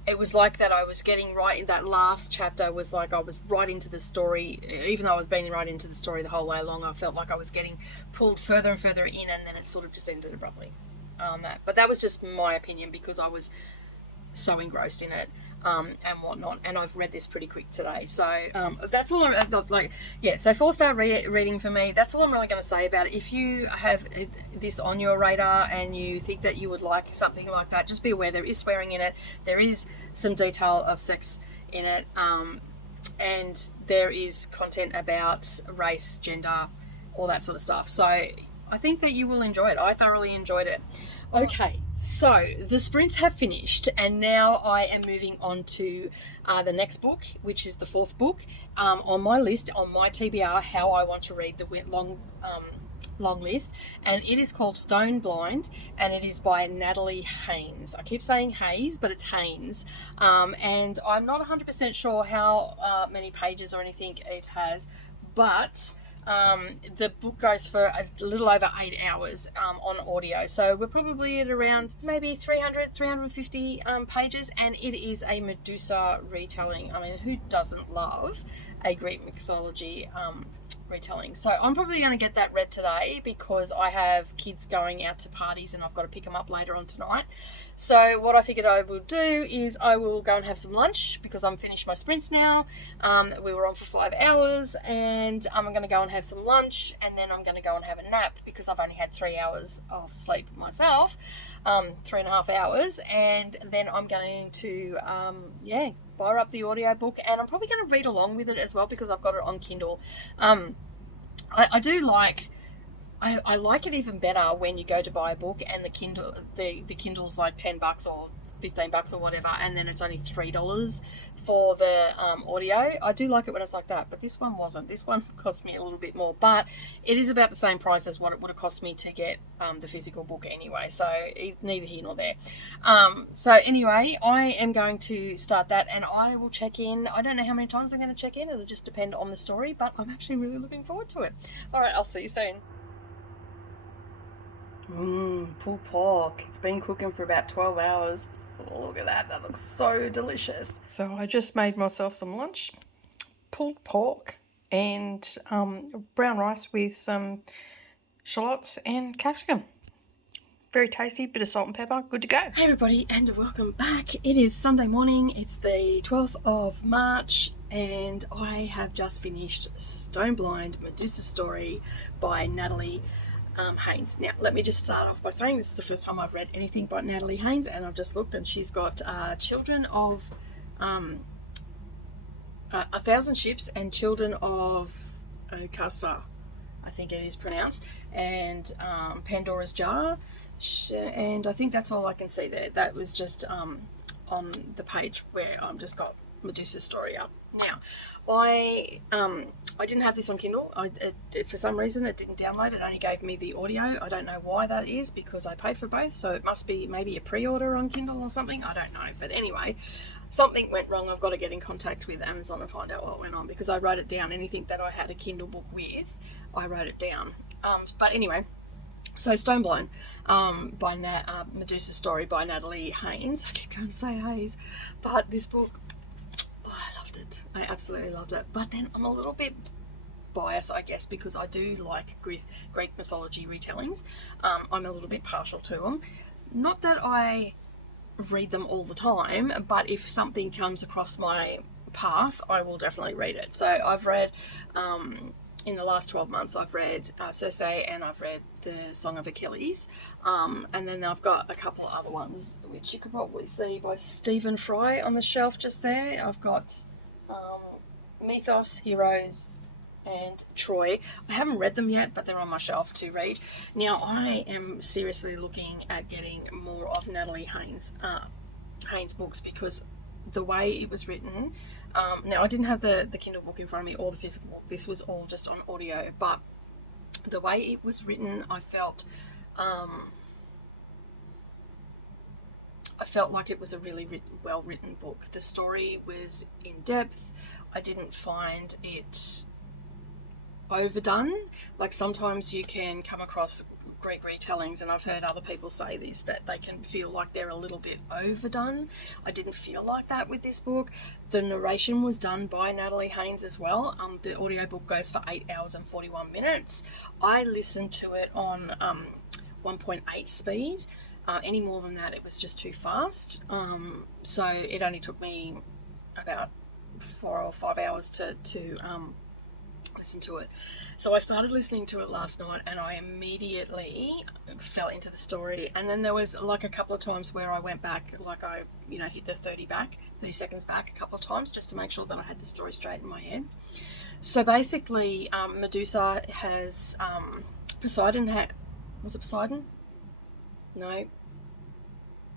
It was like that I was getting right in that last chapter, was like I was right into the story. Even though I was being right into the story the whole way along, I felt like I was getting pulled further and further in, and then it sort of just ended abruptly. But that was just my opinion, because I was so engrossed in it. And whatnot, and I've read this pretty quick today, so that's all I'm like. Yeah, so 4-star reading for me. That's all I'm really going to say about it. If you have this on your radar and you think that you would like something like that, just be aware there is swearing in it, there is some detail of sex in it, and there is content about race, gender, all that sort of stuff. So I think that you will enjoy it. I thoroughly enjoyed it. Okay, so the sprints have finished, and now I am moving on to the next book, which is the 4th book on my list, on my TBR, how I want to read the long list, and it is called Stone Blind, and it is by Natalie Haynes. I keep saying Hayes, but it's Haynes, and I'm not 100% sure how many pages or anything it has, but The book goes for a little over 8 hours on audio. So we're probably at around maybe 350 pages, and it is a Medusa retelling. I mean, who doesn't love a Greek mythology retelling? So I'm probably going to get that read today because I have kids going out to parties and I've got to pick them up later on tonight. So what I figured I will do is I will go and have some lunch because I'm finished my sprints now. We were on for 5 hours, and I'm going to go and have some lunch, and then I'm going to go and have a nap because I've only had 3 hours of sleep myself, 3.5 hours, and then I'm going to fire up the audiobook, and I'm probably going to read along with it as well because I've got it on Kindle. I do like, I like it even better when you go to buy a book and the Kindle's like $10 or $15 or whatever, and then it's only $3 for the audio. I do like it when it's like that, but this one wasn't. This one cost me a little bit more, but it is about the same price as what it would have cost me to get the physical book anyway, so neither here nor there. So anyway, I am going to start that, and I will check in. I don't know how many times I'm going to check in. It'll just depend on the story, but I'm actually really looking forward to it. All right, I'll see you soon. Pulled pork. It's been cooking for about 12 hours. Oh, look at that. That looks so delicious. So I just made myself some lunch. Pulled pork and brown rice with some shallots and capsicum. Very tasty. Bit of salt and pepper. Good to go. Hey everybody, and welcome back. It is Sunday morning. It's the 12th of March, and I have just finished Stone Blind, Medusa Story by Natalie Haynes. Now, let me just start off by saying this is the first time I've read anything by Natalie Haynes, and I've just looked, and she's got Children of A Thousand Ships and Children of Okasa, I think it is pronounced, and Pandora's Jar, and I think that's all I can see there. That was just on the page where I've just got Medusa's story up. Now, I didn't have this on Kindle. For some reason it didn't download. It only gave me the audio. I don't know why that is because I paid for both, so it must be maybe a pre-order on Kindle or something. I don't know, but anyway, something went wrong. I've got to get in contact with Amazon and find out what went on because I wrote it down. Anything that I had a Kindle book with, I wrote it down. But anyway, so Stone Blind by Medusa Story by Natalie Haynes. I keep going to say Hayes, but this book, I absolutely loved it. But then I'm a little bit biased, I guess, because I do like Greek mythology retellings. I'm a little bit partial to them. Not that I read them all the time, but if something comes across my path, I will definitely read it. So I've read, in the last 12 months, I've read Circe, and I've read The Song of Achilles. And then I've got a couple of other ones, which you could probably see by Stephen Fry on the shelf just there. I've got Mythos, Heroes, and Troy. I haven't read them yet, but they're on my shelf to read. Now, I am seriously looking at getting more of Natalie Haynes' books because the way it was written, now I didn't have the Kindle book in front of me or the physical book. This was all just on audio, but the way it was written, I felt like it was a really well written book. The story was in depth. I didn't find it overdone. Like sometimes you can come across Greek retellings, and I've heard other people say this, that they can feel like they're a little bit overdone. I didn't feel like that with this book. The narration was done by Natalie Haynes as well. The audiobook goes for 8 hours and 41 minutes. I listened to it on 1.8 speed. Any more than that, it was just too fast. So it only took me about 4 or 5 hours to listen to it. So I started listening to it last night, and I immediately fell into the story. And then there was like a couple of times where I went back, like I hit the 30 seconds back a couple of times just to make sure that I had the story straight in my head. So basically, Medusa has Poseidon was it Poseidon? No.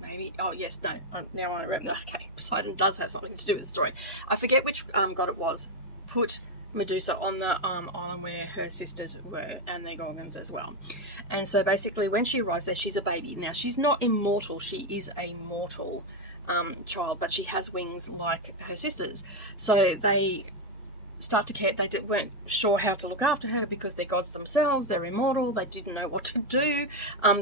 Maybe. Oh, yes, no. Now I remember. Okay, Poseidon does have something to do with the story. I forget which god it was. Put Medusa on the island where her sisters were, and their Gorgons as well. And so basically when she arrives there, she's a baby. Now, she's not immortal. She is a mortal child, but she has wings like her sisters. So they start to care. They weren't sure how to look after her because they're gods themselves, they're immortal, they didn't know what to do.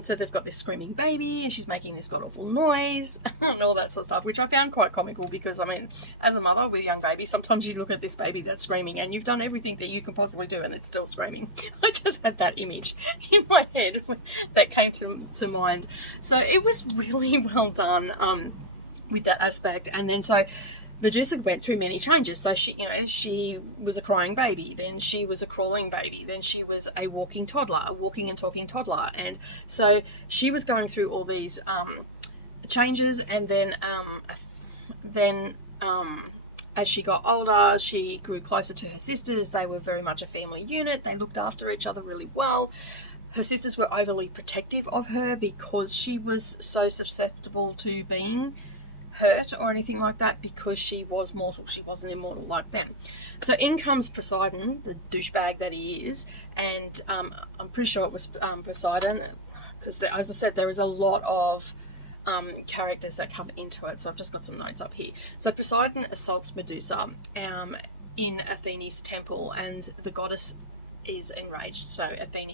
So they've got this screaming baby and she's making this god-awful noise and all that sort of stuff, which I found quite comical because, I mean, as a mother with a young baby, sometimes you look at this baby that's screaming and you've done everything that you can possibly do and it's still screaming. I just had that image in my head that came to mind. So it was really well done with that aspect. And then so Medusa went through many changes. So she was a crying baby, then she was a crawling baby, then she was a walking toddler, a walking and talking toddler. And so she was going through all these changes, and then as she got older, she grew closer to her sisters. They were very much a family unit. They looked after each other really well. Her sisters were overly protective of her because she was so susceptible to being hurt or anything like that, because she was mortal. She wasn't immortal like them. So in comes Poseidon, the douchebag that he is, and I'm pretty sure it was Poseidon, because as I said, there is a lot of characters that come into it, so I've just got some notes up here. So Poseidon assaults Medusa in Athene's temple, and the goddess is enraged. So Athene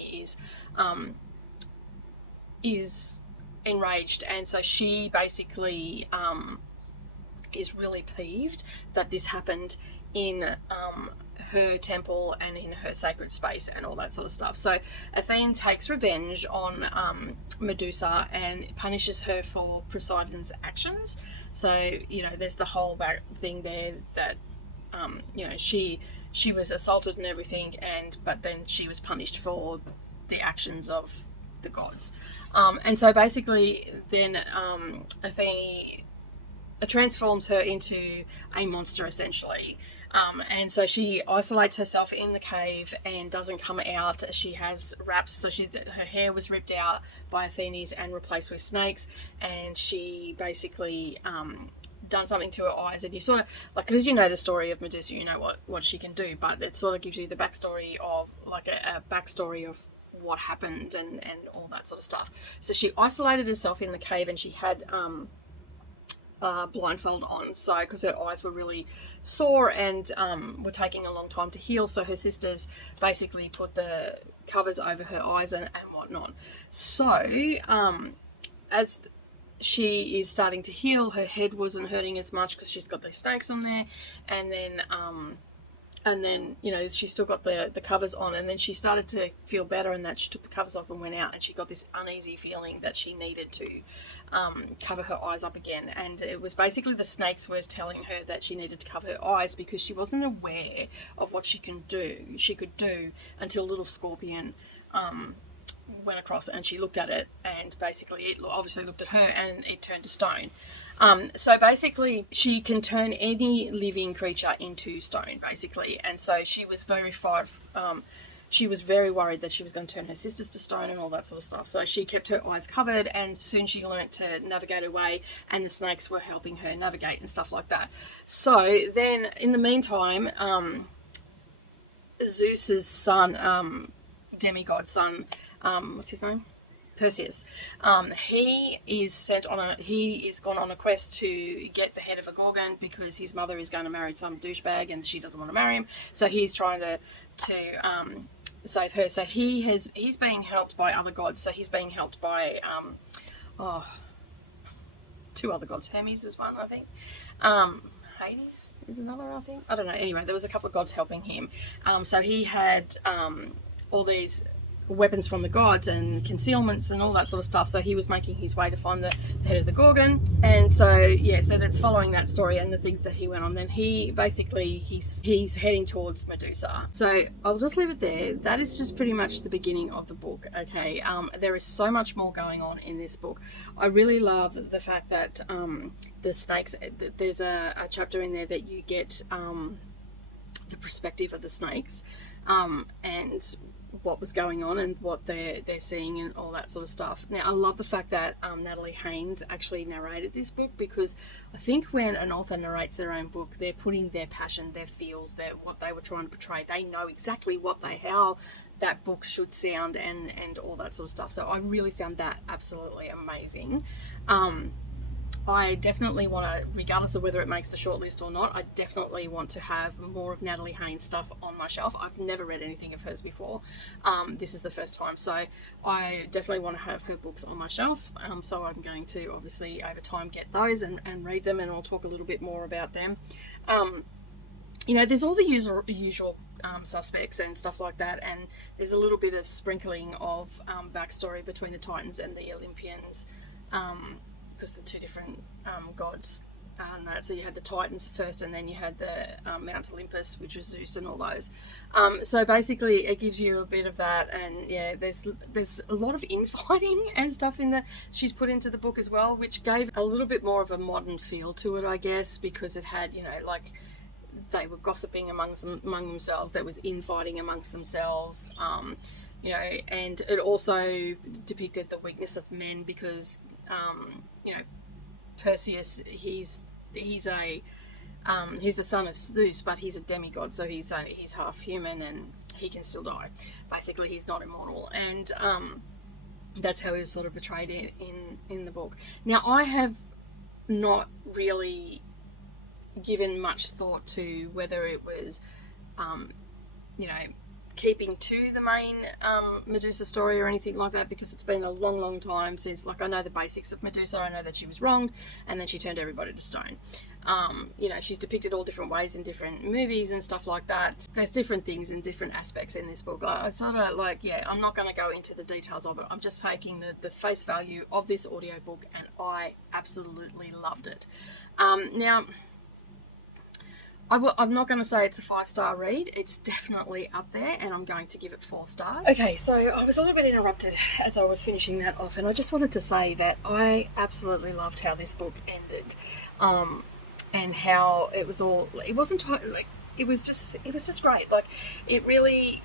is enraged, and so she basically is really peeved that this happened in her temple and in her sacred space and all that sort of stuff. So Athene takes revenge on Medusa and punishes her for Poseidon's actions. So there's the whole thing there that she was assaulted and everything, but then she was punished for the actions of the gods. And so basically then Athene transforms her into a monster, essentially. And so she isolates herself in the cave and doesn't come out. She has wraps, so her hair was ripped out by Athene's and replaced with snakes, and she basically done something to her eyes, and you sort of, like, because you know the story of Medusa, you know what she can do, but it sort of gives you the backstory of, like, a backstory of what happened and all that sort of stuff. So she isolated herself in the cave, and she had blindfold on, so because her eyes were really sore and were taking a long time to heal, so her sisters basically put the covers over her eyes and whatnot. So as she is starting to heal, her head wasn't hurting as much because she's got these snakes on there, and then she still got the covers on, and then she started to feel better, and that she took the covers off and went out, and she got this uneasy feeling that she needed to cover her eyes up again. And it was basically the snakes were telling her that she needed to cover her eyes because she wasn't aware of what she could do until little Scorpion went across, and she looked at it, and basically it obviously looked at her and it turned to stone. So basically she can turn any living creature into stone, basically. And so she was very worried that she was going to turn her sisters to stone and all that sort of stuff. So she kept her eyes covered, and soon she learnt to navigate her way, and the snakes were helping her navigate and stuff like that. So then in the meantime, Zeus's son, demigod son, what's his name? Perseus. He is gone on a quest to get the head of a Gorgon because his mother is going to marry some douchebag and she doesn't want to marry him. So he's trying to save her. So he's being helped by other gods. So he's being helped by two other gods. Hermes is one, I think. Hades is another, I think. I don't know. Anyway, there was a couple of gods helping him. So he had all these weapons from the gods and concealments and all that sort of stuff. So he was making his way to find the head of the Gorgon. And so that's following that story and the things that he went on. Then he basically he's heading towards Medusa. So I'll just leave it there. That is just pretty much the beginning of the book. Okay. There is so much more going on in this book. I really love the fact that the snakes, there's a chapter in there that you get the perspective of the snakes and what was going on and what they're seeing and all that sort of stuff. Now, I love the fact that Natalie Haynes actually narrated this book, because I think when an author narrates their own book, they're putting their passion, their feels, what they were trying to portray. They know exactly how that book should sound and all that sort of stuff. So I really found that absolutely amazing. I definitely want to, regardless of whether it makes the shortlist or not, I definitely want to have more of Natalie Haynes stuff on my shelf. I've never read anything of hers before. This is the first time, so I definitely want to have her books on my shelf. So I'm going to obviously over time get those and read them, and I'll talk a little bit more about them. There's all the usual suspects and stuff like that, and there's a little bit of sprinkling of backstory between the Titans and the Olympians, because the two different gods. So you had the Titans first, and then you had the Mount Olympus, which was Zeus and all those. So basically, it gives you a bit of that, and yeah, there's a lot of infighting and stuff she's put into the book as well, which gave a little bit more of a modern feel to it, I guess, because it had, they were gossiping among themselves. There was infighting amongst themselves, and it also depicted the weakness of men because, Perseus, he's the son of Zeus, but he's a demigod, so he's half human and he can still die. Basically, he's not immortal, and that's how he was sort of portrayed in the book. Now, I have not really given much thought to whether it was, keeping to the main Medusa story or anything like that, because it's been a long time since, I know the basics of Medusa. I know that she was wronged and then she turned everybody to stone. She's depicted all different ways in different movies and stuff like that. There's different things and different aspects in this book. I sort of I'm not going to go into the details of it. I'm just taking the face value of this audiobook, and I absolutely loved it. Now, I'm not going to say it's a 5-star read. It's definitely up there, and I'm going to give it 4 stars. Okay, so I was a little bit interrupted as I was finishing that off, and I just wanted to say that I absolutely loved how this book ended, and how it was all. It wasn't it was just great. It really.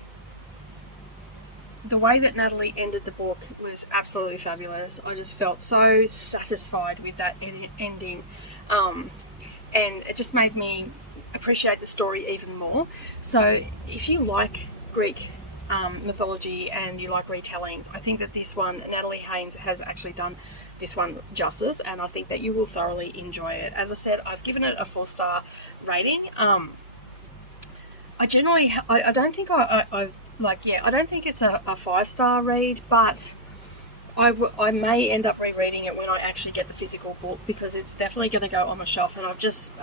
The way that Natalie ended the book was absolutely fabulous. I just felt so satisfied with that ending, and it just made me appreciate the story even more. So if you like Greek mythology and you like retellings, I think that this one, Natalie Haynes, has actually done this one justice, and I think that you will thoroughly enjoy it. As I said, I've given it a 4-star rating. I don't think I don't think it's a 5-star read, but I may end up rereading it when I actually get the physical book, because it's definitely going to go on my shelf. And I've just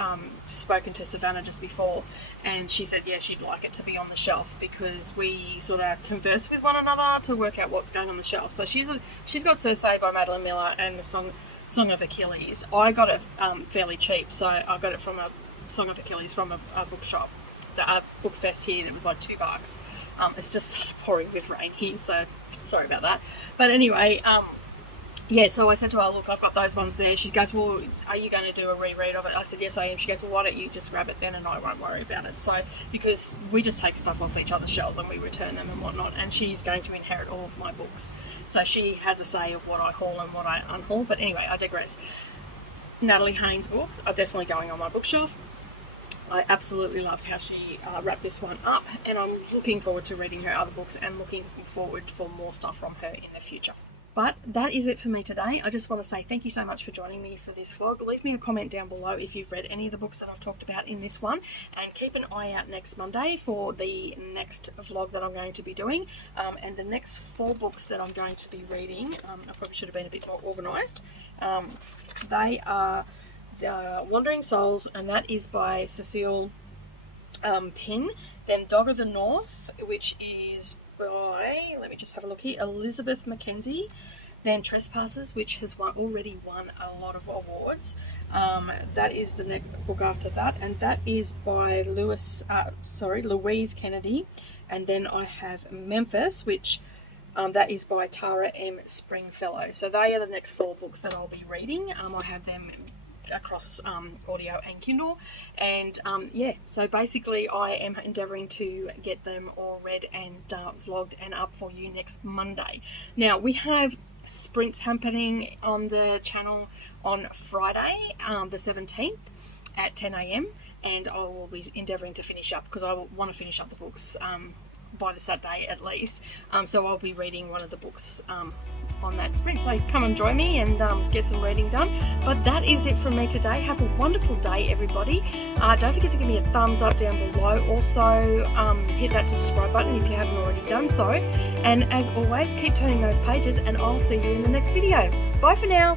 spoken to Savannah just before, and she said, yeah, she'd like it to be on the shelf because we sort of converse with one another to work out what's going on the shelf. So she's got Circe by Madeline Miller and the Song of Achilles. I got it fairly cheap, so I got it from a Song of Achilles from a bookshop, the book fest here. It was like $2. It's just started pouring with rain here, so sorry about that. But anyway, so I said to her, look, I've got those ones there. She goes, well, are you going to do a reread of it? I said, yes, I am. She goes, well, why don't you just grab it then, and I won't worry about it. So, because we just take stuff off each other's shelves and we return them and whatnot, and she's going to inherit all of my books. So she has a say of what I haul and what I unhaul. But anyway, I digress. Natalie Haynes' books are definitely going on my bookshelf. I absolutely loved how she wrapped this one up, and I'm looking forward to reading her other books and looking forward for more stuff from her in the future. But that is it for me today. I just want to say thank you so much for joining me for this vlog. Leave me a comment down below if you've read any of the books that I've talked about in this one, and keep an eye out next Monday for the next vlog that I'm going to be doing, and the next 4 books that I'm going to be reading. I probably should have been a bit more organised. They are Wandering Souls, and that is by Cecile Pinn. Then Dog of the North, which is by, let me just have a look here, Elizabeth Mackenzie. Then Trespassers, which has already won a lot of awards. That is the next book after that, and that is by Louise Kennedy. And then I have Memphis, which that is by Tara M. Springfellow. So they are the next 4 books that I'll be reading. I have them across audio and Kindle, and so basically I am endeavouring to get them all read and vlogged and up for you next Monday. Now, we have sprints happening on the channel on Friday, the 17th at 10 a.m, and I will be endeavouring to finish up, because I want to finish up the books by the Saturday at least. So I'll be reading one of the books on that sprint. So come and join me and get some reading done. But that is it from me today. Have a wonderful day, everybody. Don't forget to give me a thumbs up down below. Also, hit that subscribe button if you haven't already done so. And as always, keep turning those pages, and I'll see you in the next video. Bye for now.